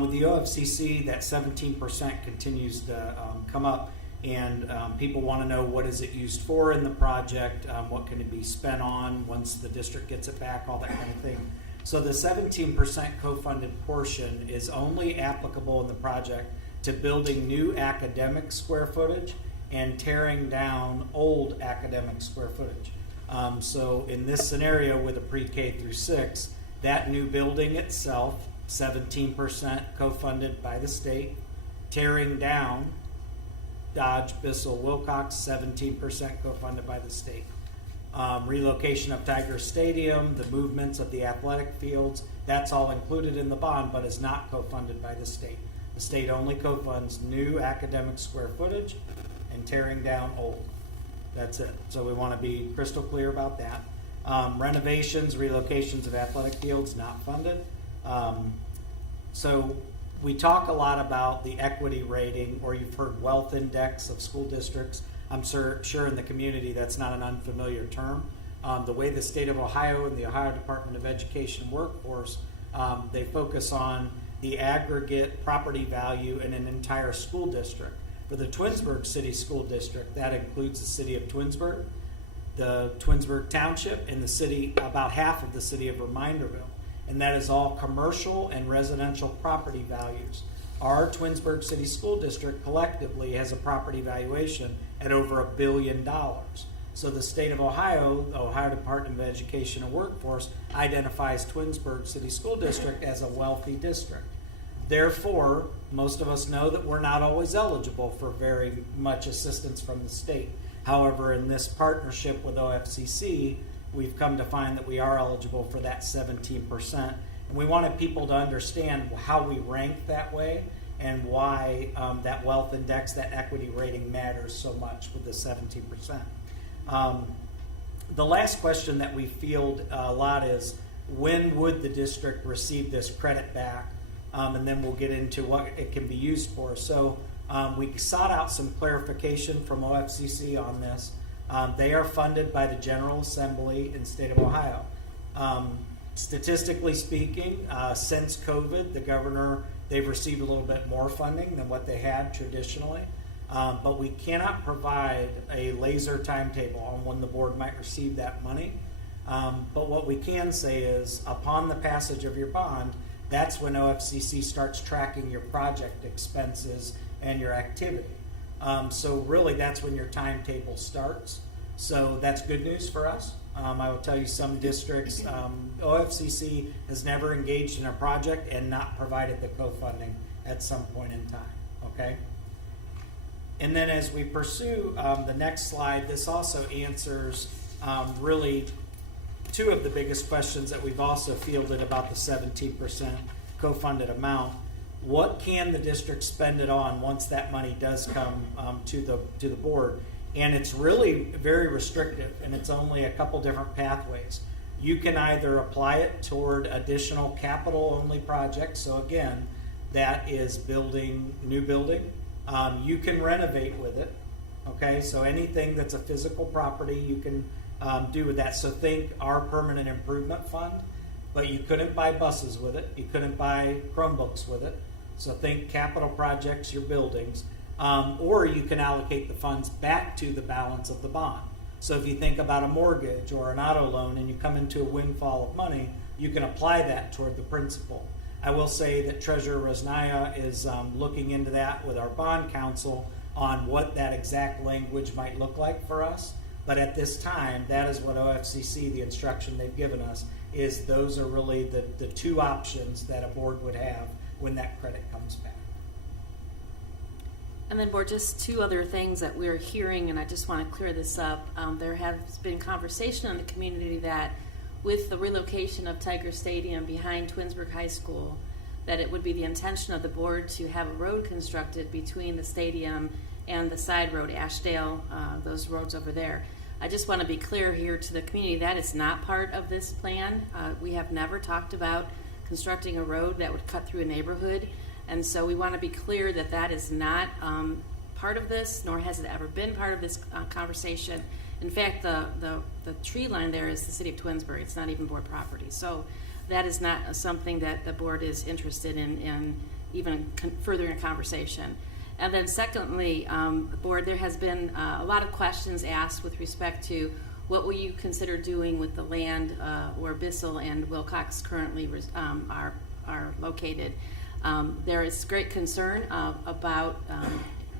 with the OFCC, that 17% continues to come up, and people want to know what is it used for in the project, what can it be spent on once the district gets it back, all that kind of thing. So the 17% co-funded portion is only applicable in the project to building new academic square footage and tearing down old academic square footage. So in this scenario with a pre-K through 6, that new building itself, 17% co-funded by the state, tearing down Dodge, Bissell, Wilcox, 17% co-funded by the state. Relocation of Tiger Stadium, the movements of the athletic fields, that's all included in the bond but is not co-funded by the state. The state only co-funds new academic square footage and tearing down old. That's it. So we want to be crystal clear about that. Renovations, relocations of athletic fields, not funded. So we talk a lot about the equity rating, or you've heard wealth index of school districts. I'm sure in the community that's not an unfamiliar term. The way the state of Ohio and the Ohio Department of Education workforce, they focus on the aggregate property value in an entire school district. For the Twinsburg City School District, that includes the city of Twinsburg, the Twinsburg Township, and the city, about half of the city of Reminderville. And that is all commercial and residential property values. Our Twinsburg City School District collectively has a property valuation at over $1 billion. So the state of Ohio, the Ohio Department of Education and Workforce, identifies Twinsburg City School District as a wealthy district. Therefore, most of us know that we're not always eligible for very much assistance from the state. However, in this partnership with OFCC, we've come to find that we are eligible for that 17%. And we wanted people to understand how we rank that way and why that wealth index, that equity rating matters so much with the 17%. The last question that we field a lot is, when would the district receive this credit back? And then we'll get into what it can be used for. So we sought out some clarification from OFCC on this. They are funded by the General Assembly in the state of Ohio. Statistically speaking, since COVID, the governor, they've received a little bit more funding than what they had traditionally. But we cannot provide a laser timetable on when the board might receive that money. But what we can say is, upon the passage of your bond, that's when OFCC starts tracking your project expenses and your activity. So really that's when your timetable starts. So that's good news for us. I will tell you, some districts, OFCC has never engaged in a project and not provided the co-funding at some point in time, okay? And then as we pursue the next slide, this also answers really two of the biggest questions that we've also fielded about the 17% co-funded amount. What can the district spend it on once that money does come to the board? And it's really very restrictive, and it's only a couple different pathways. You can either apply it toward additional capital-only projects. So again, that is new building. You can renovate with it. Okay, so anything that's a physical property, you can do with that. So think our permanent improvement fund, but you couldn't buy buses with it. You couldn't buy Chromebooks with it. So think capital projects, your buildings, or you can allocate the funds back to the balance of the bond. So if you think about a mortgage or an auto loan and you come into a windfall of money, you can apply that toward the principal. I will say that Treasurer Rosnaya is looking into that with our bond counsel on what that exact language might look like for us. But at this time, that is what OFCC, the instruction they've given us, is those are really the two options that a board would have when that credit comes back. And then, board, just two other things that we're hearing, and I just want to clear this up. There has been conversation in the community that with the relocation of Tiger Stadium behind Twinsburg High School, that it would be the intention of the board to have a road constructed between the stadium and the side road, Ashdale, those roads over there. I just want to be clear here to the community, that is not part of this plan. We have never talked about constructing a road that would cut through a neighborhood. And so we want to be clear that that is not part of this, nor has it ever been part of this conversation. In fact, the tree line there is the city of Twinsburg. It's not even board property. So that is not something that the board is interested in even furthering a conversation. And then secondly, the board, there has been a lot of questions asked with respect to what will you consider doing with the land where Bissell and Wilcox currently are located. There is great concern about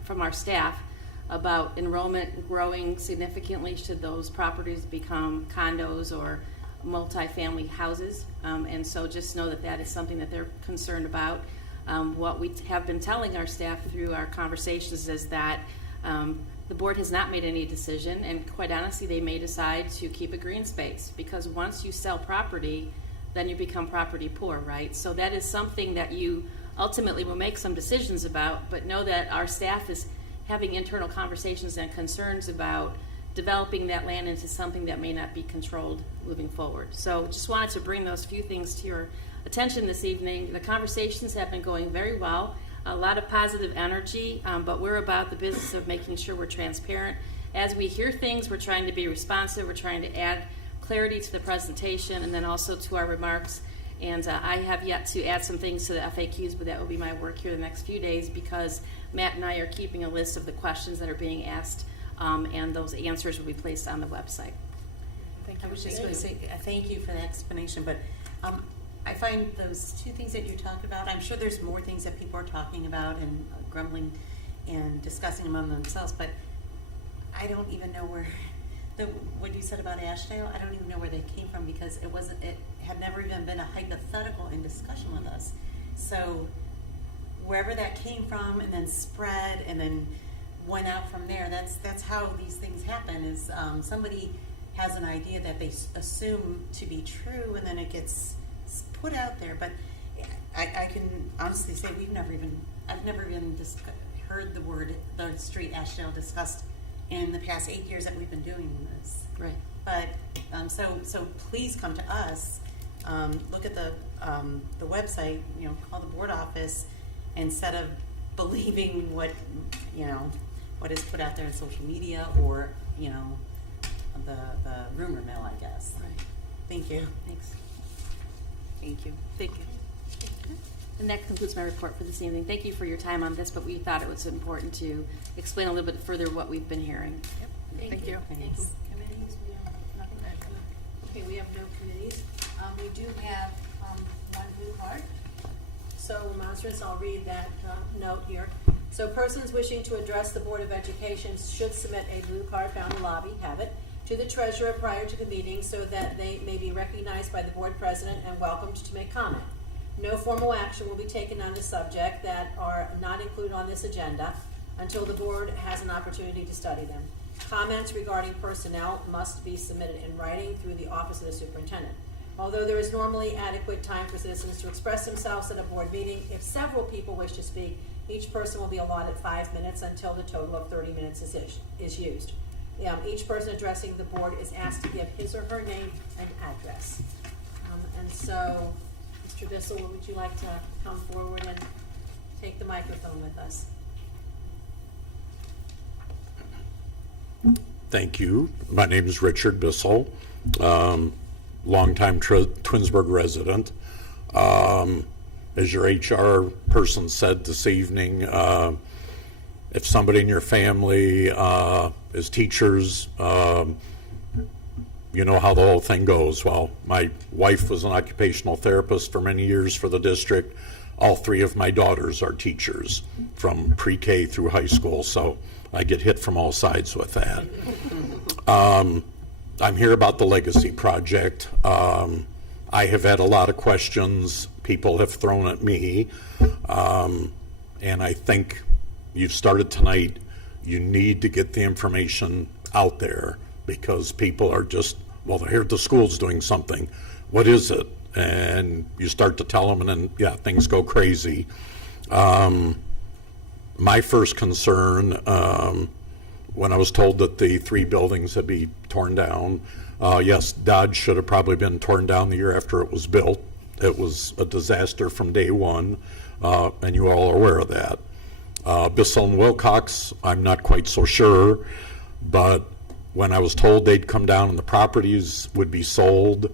from our staff about enrollment growing significantly should those properties become condos or multifamily houses. And so just know that that is something that they're concerned about. What we have been telling our staff through our conversations is that the board has not made any decision, and quite honestly, they may decide to keep a green space, because once you sell property, then you become property poor, right? So that is something that you ultimately will make some decisions about, but know that our staff is having internal conversations and concerns about developing that land into something that may not be controlled moving forward. So just wanted to bring those few things to your attention this evening. The conversations have been going very well, a lot of positive energy, but we're about the business of making sure we're transparent. As we hear things, we're trying to be responsive, we're trying to add clarity to the presentation and then also to our remarks. And I have yet to add some things to the FAQs, but that will be my work here the next few days, because Matt and I are keeping a list of the questions that are being asked, and those answers will be placed on the website. I was just going to say thank you for the explanation, but I find those two things that you talked about, I'm sure there's more things that people are talking about and grumbling and discussing among themselves, but I don't even know where what you said about Ashdale, I don't even know where they came from, because it had never even been a hypothetical in discussion with us. So wherever that came from and then spread and then went out from there, that's how these things happen, is somebody has an idea that they assume to be true, and then it gets put out there. But I can honestly say I've never even heard the street Ashdale discussed in the past 8 years that we've been doing this. Right. But so please come to us. Look at the website. Call the board office instead of believing what is put out there in social media or the rumor mill, I guess. Right. Thank you. Thanks. Thank you. Thank you. And that concludes my report for this evening. Thank you for your time on this, but we thought it was important to explain a little bit further what we've been hearing. Thank you. Thanks. Committees, we have nothing to. Okay, we have no committees. We do have one blue card. So, Monstrance, I'll read that note here. So, persons wishing to address the Board of Education should submit a blue card found in the lobby, have it, to the treasurer prior to the meeting so that they may be recognized by the board president and welcomed to make comment. No formal action will be taken on the subject that are not included on this agenda until the board has an opportunity to study them. Comments regarding personnel must be submitted in writing through the office of the superintendent. Although there is normally adequate time for citizens to express themselves at a board meeting, if several people wish to speak, each person will be allotted 5 minutes until the total of 30 minutes is used. Each person addressing the board is asked to give his or her name and address. And so, Mr. Bissell, would you like to come forward and take the microphone with us? Thank you. My name is Richard Bissell, longtime Twinsburg resident. As your HR person said this evening, if somebody in your family is teachers, you know how the whole thing goes. Well, my wife was an occupational therapist for many years for the district. All three of my daughters are teachers from pre-K through high school, so I get hit from all sides with that. I'm here about the Legacy Project. I have had a lot of questions people have thrown at me, and I think you've started tonight. You need to get the information out there, because people are just, well, they hear the school's doing something. What is it? And you start to tell them, and then, yeah, things go crazy. My first concern, when I was told that the 3 buildings had be torn down, yes, Dodge should have probably been torn down the year after it was built. It was a disaster from day one. and you all are aware of that. Bissell and Wilcox, I'm not quite so sure, but when I was told they'd come down and the properties would be sold,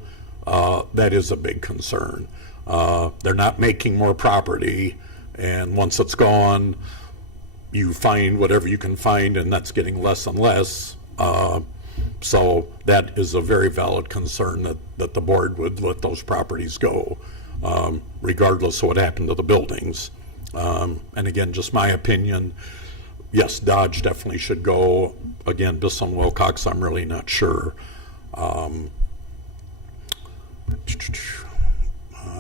that is a big concern. They're not making more property, and once it's gone, you find whatever you can find, and that's getting less and less. So that is a very valid concern that the board would let those properties go, regardless of what happened to the buildings. And again, just my opinion, yes, Dodge definitely should go. Again, Bissell and Wilcox, I'm really not sure.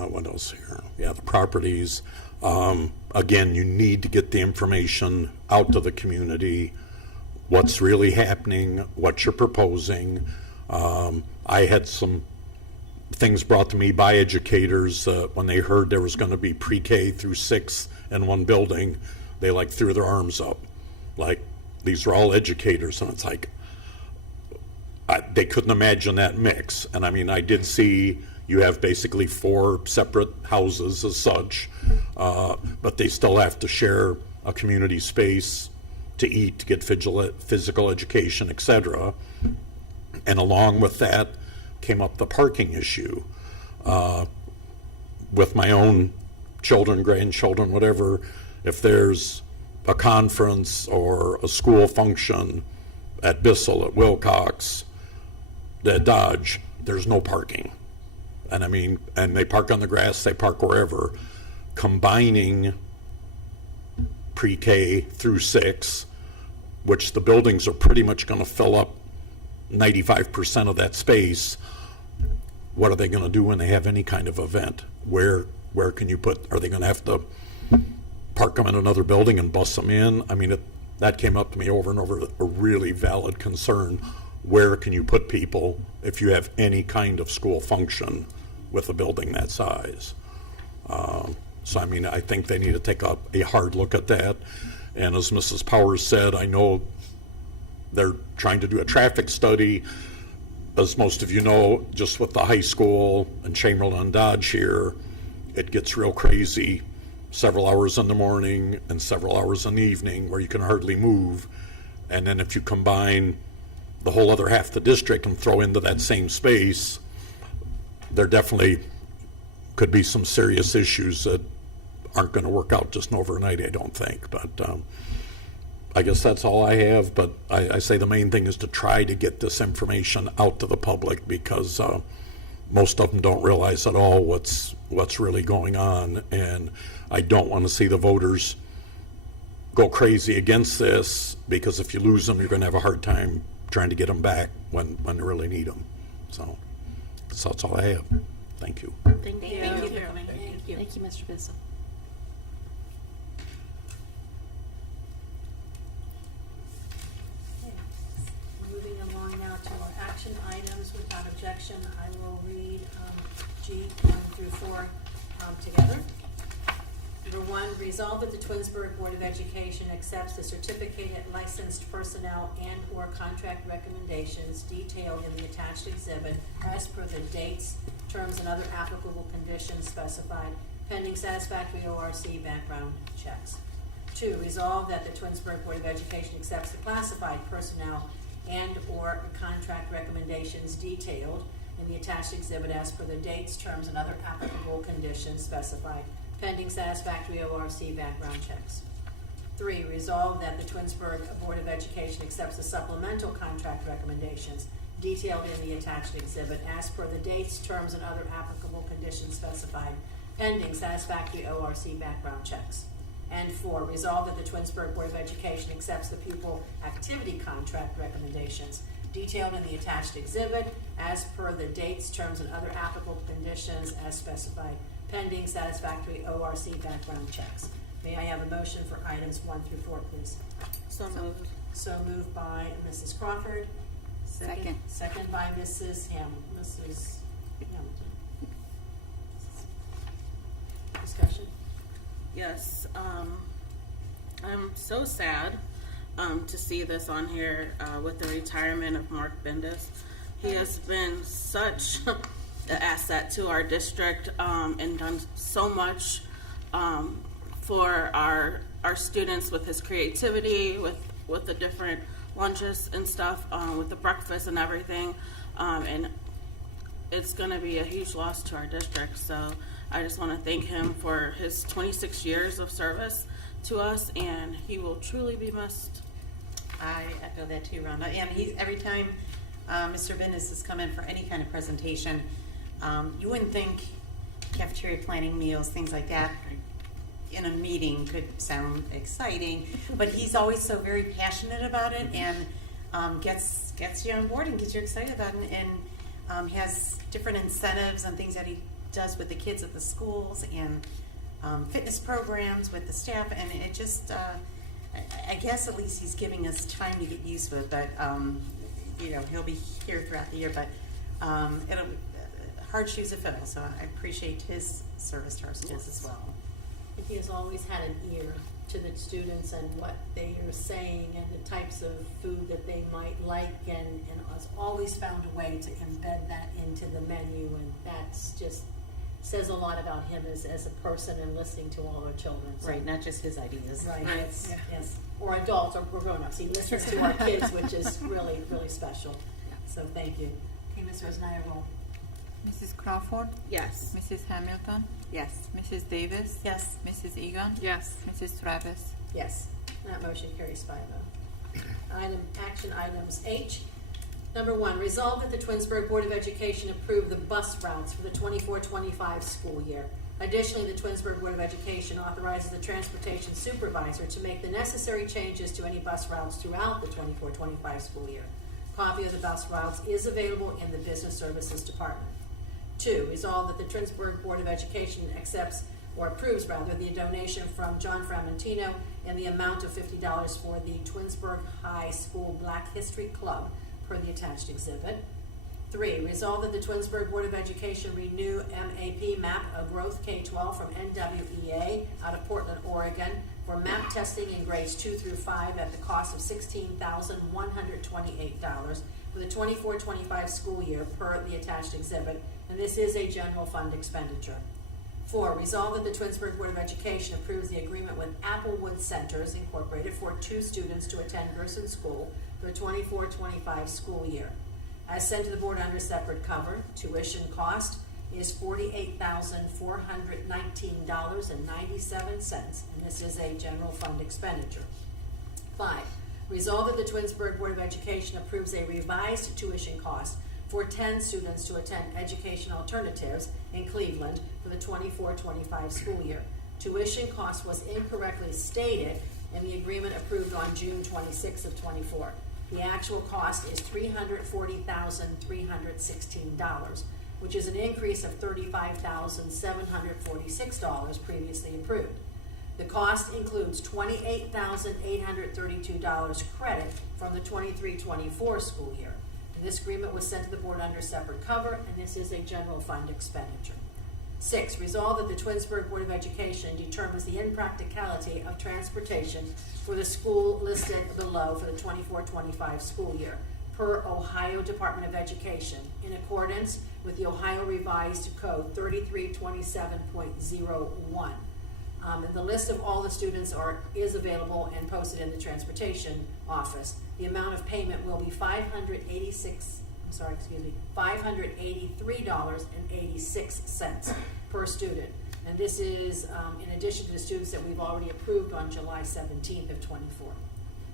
What else here? Yeah, the properties. Again, you need to get the information out to the community, what's really happening, what you're proposing. I had some things brought to me by educators when they heard there was going to be pre-K through 6th in one building. They like threw their arms up, like these are all educators, and it's like they couldn't imagine that mix. And I mean, I did see you have basically 4 separate houses as such, but they still have to share a community space to eat, to get physical education, etc. And along with that came up the parking issue. With my own children, grandchildren, whatever, if there's a conference or a school function at Bissell, at Wilcox, at Dodge, there's no parking. And I mean, and they park on the grass, they park wherever. Combining pre-K through 6, which the buildings are pretty much going to fill up 95% of that space, what are they going to do when they have any kind of event? Where can you put, are they going to have to park them in another building and bus them in? I mean, that came up to me over and over, a really valid concern. Where can you put people if you have any kind of school function with a building that size? So, I mean, I think they need to take a hard look at that. And as Mrs. Powers said, I know they're trying to do a traffic study. As most of you know, just with the high school and Chamberlain and Dodge here, it gets real crazy. Several hours in the morning and several hours in the evening where you can hardly move. And then if you combine the whole other half of the district and throw into that same space, there definitely could be some serious issues that aren't going to work out just overnight, I don't think. But I guess that's all I have. But I say the main thing is to try to get this information out to the public, because most of them don't realize at all what's really going on. And I don't want to see the voters go crazy against this, because if you lose them, you're going to have a hard time trying to get them back when you really need them. So that's all I have. Thank you. Thank you. Thank you for coming. Thank you. Thank you, Mr. Bissell. Moving along now to our action items. Without objection, I will read G 1 through 4 together. Number 1, resolve that the Twinsburg Board of Education accepts the certificated licensed personnel and/or contract recommendations detailed in the attached exhibit as per the dates, terms, and other applicable conditions specified, pending satisfactory ORC background checks. 2, resolve that the Twinsburg Board of Education accepts the classified personnel and/or contract recommendations detailed in the attached exhibit as per the dates, terms, and other applicable conditions specified, pending satisfactory ORC background checks. 3, resolve that the Twinsburg Board of Education accepts the supplemental contract recommendations detailed in the attached exhibit as per the dates, terms, and other applicable conditions specified, pending satisfactory ORC background checks. And 4, resolve that the Twinsburg Board of Education accepts the pupil activity contract recommendations detailed in the attached exhibit as per the dates, terms, and other applicable conditions as specified, pending satisfactory ORC background checks. May I have a motion for items 1 through 4, please? So moved. So moved by Mrs. Crawford. Second. Second by Mrs. Mrs. Hamilton. Discussion? Yes, I'm so sad to see this on here with the retirement of Mark Bendis. He has been such an asset to our district and done so much for our students with his creativity, with the different lunches and stuff, with the breakfast and everything. And it's going to be a huge loss to our district. So I just want to thank him for his 26 years of service to us, and he will truly be missed. I echo that too, Rhonda. And he's, every time Mr. Bendis has come in for any kind of presentation, you wouldn't think cafeteria planning, meals, things like that in a meeting could sound exciting, but he's always so very passionate about it and gets you on board and gets you excited about it, and has different incentives and things that he does with the kids at the schools and fitness programs with the staff, and it just I guess at least he's giving us time to get used to it, but you know, he'll be here throughout the year, but it'll hard shoes to fill, so I appreciate his service to our schools as well. He has always had an ear to the students and what they are saying and the types of food that they might like, and has always found a way to embed that into the menu, and that's just says a lot about him as a person and listening to all our children. So, Right, not just his ideas. right, Right. yes, yes. Or adults or grown-ups. He listens to our kids, which is really, really special. So thank you. Okay, Ms. Rosenaya, roll. Mrs. Crawford, Yes. Mrs. Hamilton, Yes. Mrs. Davis, Yes. Mrs. Egan, Yes. Mrs. Travis. Yes, that motion carries 5-0. Action items H. Number 1, resolve that the Twinsburg Board of Education approve the bus routes for the 24-25 school year. Additionally, the Twinsburg Board of Education authorizes the transportation supervisor to make the necessary changes to any bus routes throughout the 24-25 school year. Copy of the bus routes is available in the Business Services Department. 2, resolve that the Twinsburg Board of Education accepts or approves rather the donation from John Framentino in the amount of $50 for the Twinsburg High School Black History Club per the attached exhibit. 3, resolve that the Twinsburg Board of Education renew MAP Map of Growth K-12 from NWEA out of Portland, Oregon for map testing in grades 2 through 5 at the cost of $16,128 for the 24-25 school year per the attached exhibit, and this is a general fund expenditure. 4, resolve that the Twinsburg Board of Education approves the agreement with Applewood Centers Incorporated for 2 students to attend Gerson School for the 24-25 school year. As sent to the board under separate cover, tuition cost is $48,419.97, and this is a general fund expenditure. 5, resolve that the Twinsburg Board of Education approves a revised tuition cost for 10 students to attend Education Alternatives in Cleveland for the 24-25 school year. Tuition cost was incorrectly stated in the agreement approved on June 26 of 24. The actual cost is $340,316, which is an increase of $35,746 previously approved. The cost includes $28,832 credit from the 23-24 school year. This agreement was sent to the board under separate cover, and this is a general fund expenditure. 6, resolve that the Twinsburg Board of Education determines the impracticality of transportation for the school listed below for the 24-25 school year per Ohio Department of Education in accordance with the Ohio Revised Code 3327.01. And the list of all the students is available and posted in the transportation office. The amount of payment will be $583.86 per student. And this is in addition to the students that we've already approved on July 17th of 24.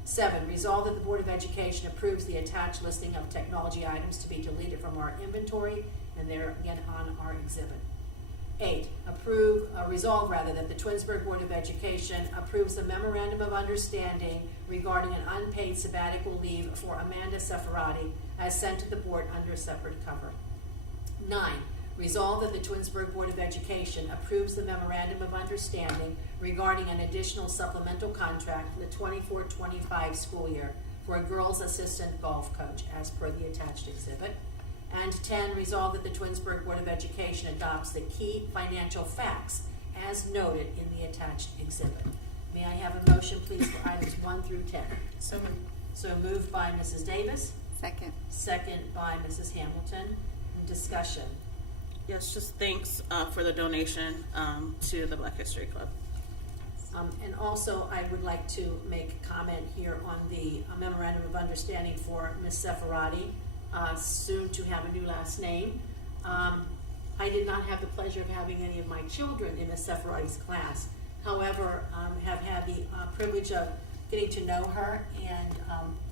7, resolve that the Board of Education approves the attached listing of technology items to be deleted from our inventory, and they're again on our exhibit. 8, resolve that the Twinsburg Board of Education approves the memorandum of understanding regarding an unpaid sabbatical leave for Amanda Seferati as sent to the board under separate cover. 9, resolve that the Twinsburg Board of Education approves the memorandum of understanding regarding an additional supplemental contract for the 24-25 school year for a girls assistant golf coach as per the attached exhibit. And 10, resolve that the Twinsburg Board of Education adopts the key financial facts as noted in the attached exhibit. May I have a motion, please, for items 1 through 10? So moved. So moved by Mrs. Davis, Second. second by Mrs. Hamilton. Discussion. Yes, just thanks for the donation to the Black History Club. And also, I would like to make a comment here on the memorandum of understanding for Ms. Seferati, soon to have a new last name. I did not have the pleasure of having any of my children in Ms. Seferati's class. However, have had the privilege of getting to know her and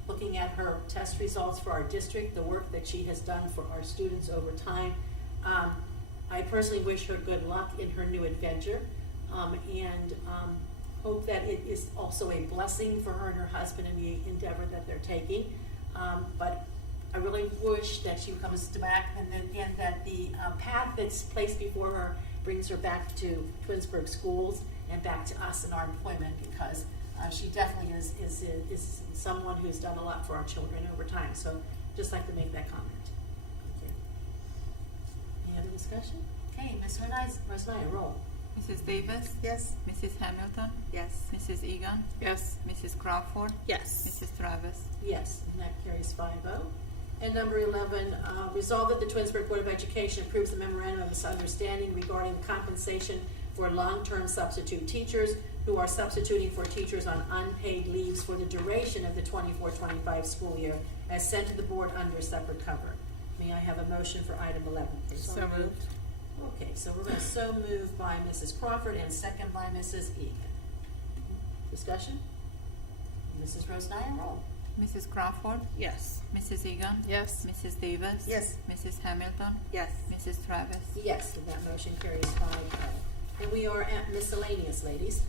looking at her test results for our district, the work that she has done for our students over time. I personally wish her good luck in her new adventure, and hope that it is also a blessing for her and her husband in the endeavor that they're taking. But I really wish that she comes back and that the path that's placed before her brings her back to Twinsburg schools and back to us in our employment, because she definitely is someone who's done a lot for our children over time. So just like to make that comment. Thank you. Any other discussion? Okay, Ms. Resnaya, roll. Mrs. Davis? Yes. Mrs. Hamilton? Yes. Mrs. Egan? Yes. Mrs. Crawford? Yes. Mrs. Travis? Yes, and that carries 5-0. And number 11, resolve that the Twinsburg Board of Education approves the memorandum of misunderstanding regarding compensation for long-term substitute teachers who are substituting for teachers on unpaid leaves for the duration of the 24-25 school year, as sent to the board under separate cover. May I have a motion for item 11, please? So moved. Okay, so we're going to so move by Mrs. Crawford and second by Mrs. Egan. Discussion? Mrs. Rosenauer, roll. Mrs. Crawford? Yes. Mrs. Egan? Yes. Mrs. Davis? Yes. Mrs. Hamilton? Yes. Mrs. Travis? Yes, and that motion carries 5-0. And we are at miscellaneous, ladies.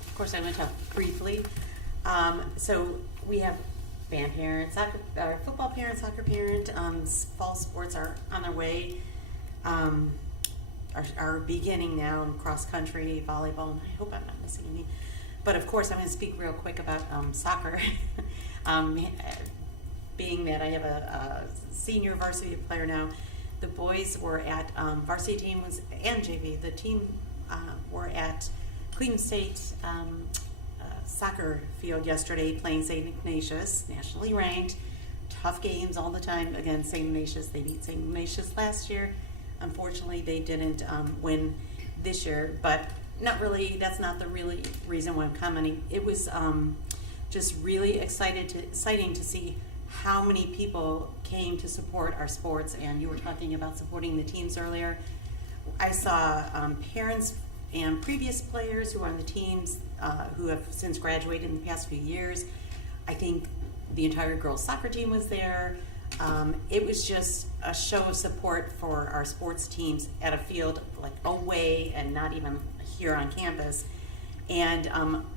Of course, I went to briefly. So we have band parents, football parents, soccer parent. Fall sports are on their way. Are beginning now in cross country, volleyball, and I hope I'm not missing any. But of course, I'm going to speak real quick about soccer. Being that I have a senior varsity player now, the boys were at varsity team and JV. The team were at Cleveland State soccer field yesterday playing St. Ignatius, nationally ranked. Tough games all the time against St. Ignatius. They beat St. Ignatius last year. Unfortunately, they didn't win this year, but not really. That's not the really reason why I'm commenting. It was just really exciting to see how many people came to support our sports. And you were talking about supporting the teams earlier. I saw parents and previous players who are on the teams who have since graduated in the past few years. I think the entire girls soccer team was there. It was just a show of support for our sports teams at a field like away and not even here on campus. And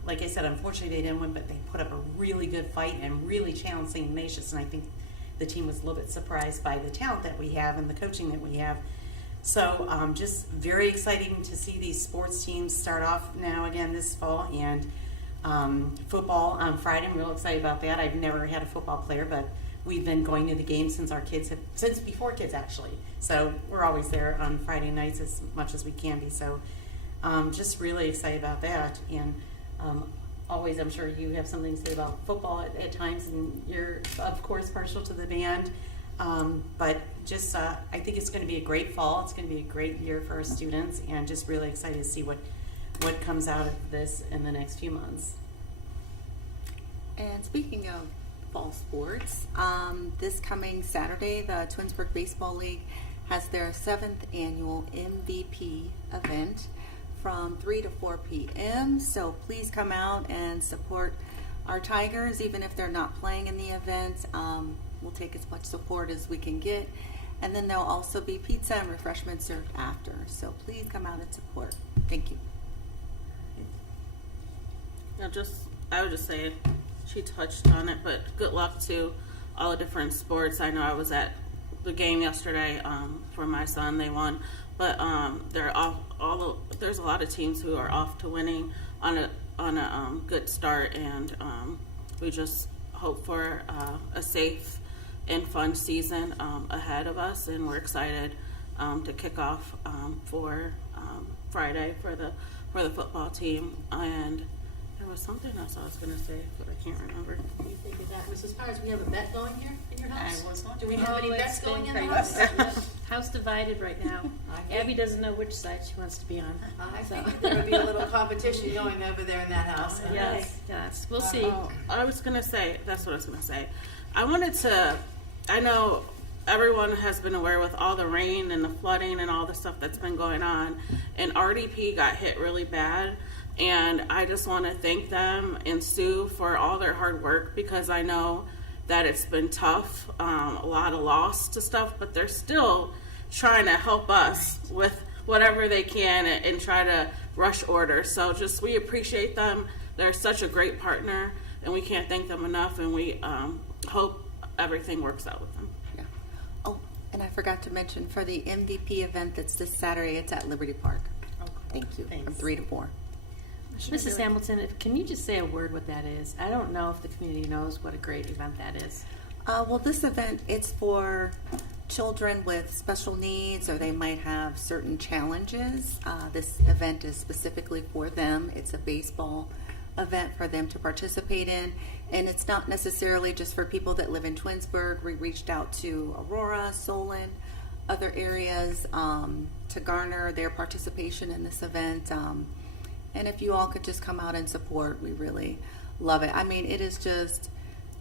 like I said, unfortunately they didn't win, but they put up a really good fight and really challenged St. Ignatius. And I think the team was a little bit surprised by the talent that we have and the coaching that we have. So just very exciting to see these sports teams start off now again this fall. And football on Friday, I'm real excited about that. I've never had a football player, but we've been going to the games since before kids actually. So we're always there on Friday nights as much as we can be. So just really excited about that. And always, I'm sure you have something to say about football at times, and you're of course partial to the band. But just I think it's going to be a great fall. It's going to be a great year for our students, and just really excited to see what comes out of this in the next few months. And speaking of fall sports, this coming Saturday, the Twinsburg Baseball League has their 7th annual MVP event from 3 to 4 p.m. So please come out and support our Tigers, even if they're not playing in the event. We'll take as much support as we can get. And then there'll also be pizza and refreshments served after. So please come out and support. Thank you. I would just say, she touched on it, but good luck to all the different sports. I know I was at the game yesterday for my son. They won, but they're there's a lot of teams who are off to winning on a good start, and we just hope for a safe and fun season ahead of us, and we're excited to kick off for Friday for the football team. And there was something else I was going to say, but I can't remember. What do you think of that? Mrs. Powers, we have a bet going here in your house? I was not. Do we have any Oh, bets it's going in been the house? crazy. House divided right now. Abby doesn't know which side she wants to be on. I So. think there would be a little competition going over there in that house. Yes, we'll see. I was gonna say, that's what I was gonna say. I know everyone has been aware with all the rain and the flooding and all the stuff that's been going on, and RDP got hit really bad, and I just want to thank them and Sue for all their hard work, because I know that it's been tough, a lot of loss to stuff, but they're still trying to help us with whatever they can and try to rush orders. So just, we appreciate them. They're such a great partner, and we can't thank them enough, and we hope everything works out with them. Yeah. Oh, and I forgot to mention for the MVP event that's this Saturday, it's at Liberty Park. Thank you. From Thanks. 3 to 4. Mrs. Hamilton, can you just say a word what that is? I don't know if the community knows what a great event that is. Well, this event, it's for children with special needs, or they might have certain challenges. This event is specifically for them. It's a baseball event for them to participate in, and it's not necessarily just for people that live in Twinsburg. We reached out to Aurora, Solon, other areas to garner their participation in this event. And if you all could just come out and support, we really love it. I mean, it is just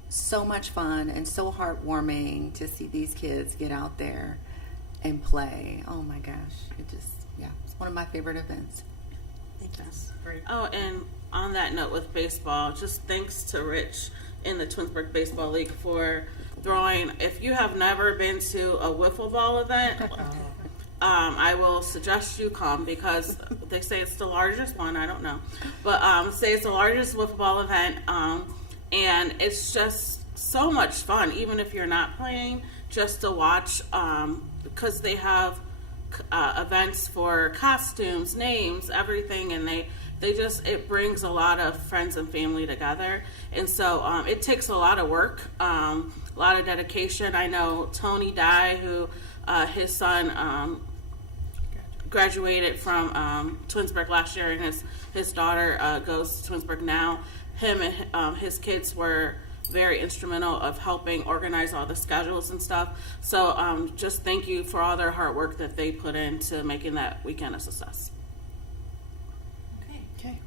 so much fun and so heartwarming to see these kids get out there and play. Oh my gosh, it's one of my favorite events. Yes. Great. Oh, and on that note with baseball, just thanks to Rich in the Twinsburg Baseball League for throwing, if you have never been to a wiffle ball event, I will suggest you come, because they say it's the largest one. I don't know, but say it's the largest wiffle ball event, and it's just so much fun, even if you're not playing, just to watch, because they have events for costumes, names, everything, and it brings a lot of friends and family together, and so it takes a lot of work, a lot of dedication. I know Tony Dye, who his son graduated from Twinsburg last year, and his daughter goes to Twinsburg now. Him and his kids were very instrumental of helping organize all the schedules and stuff. So just thank you for all their hard work that they put into making that weekend a success. Okay.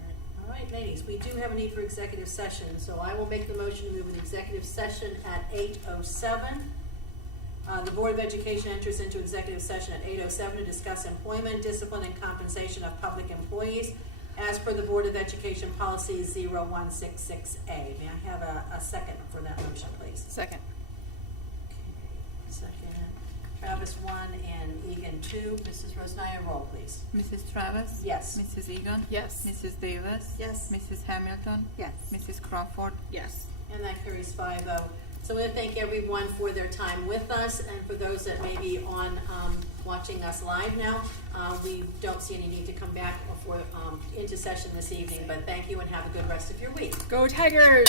All right, ladies, we do have a need for executive session, so I will make the motion to move an executive session at 8:07. The Board of Education enters into executive session at 8:07 to discuss employment, discipline, and compensation of public employees as per the Board of Education Policy 0166A. May I have a second for that motion, please? Second. Second. Travis 1 and Egan 2. Mrs. Rosnaya, roll, please. Mrs. Travis? Yes. Mrs. Egan? Yes. Mrs. Davis? Yes. Mrs. Hamilton? Yes. Mrs. Crawford? Yes. And that carries 5-0. So I want to thank everyone for their time with us, and for those that may be on watching us live now, we don't see any need to come back or into session this evening, but thank you and have a good rest of your week. Go Tigers!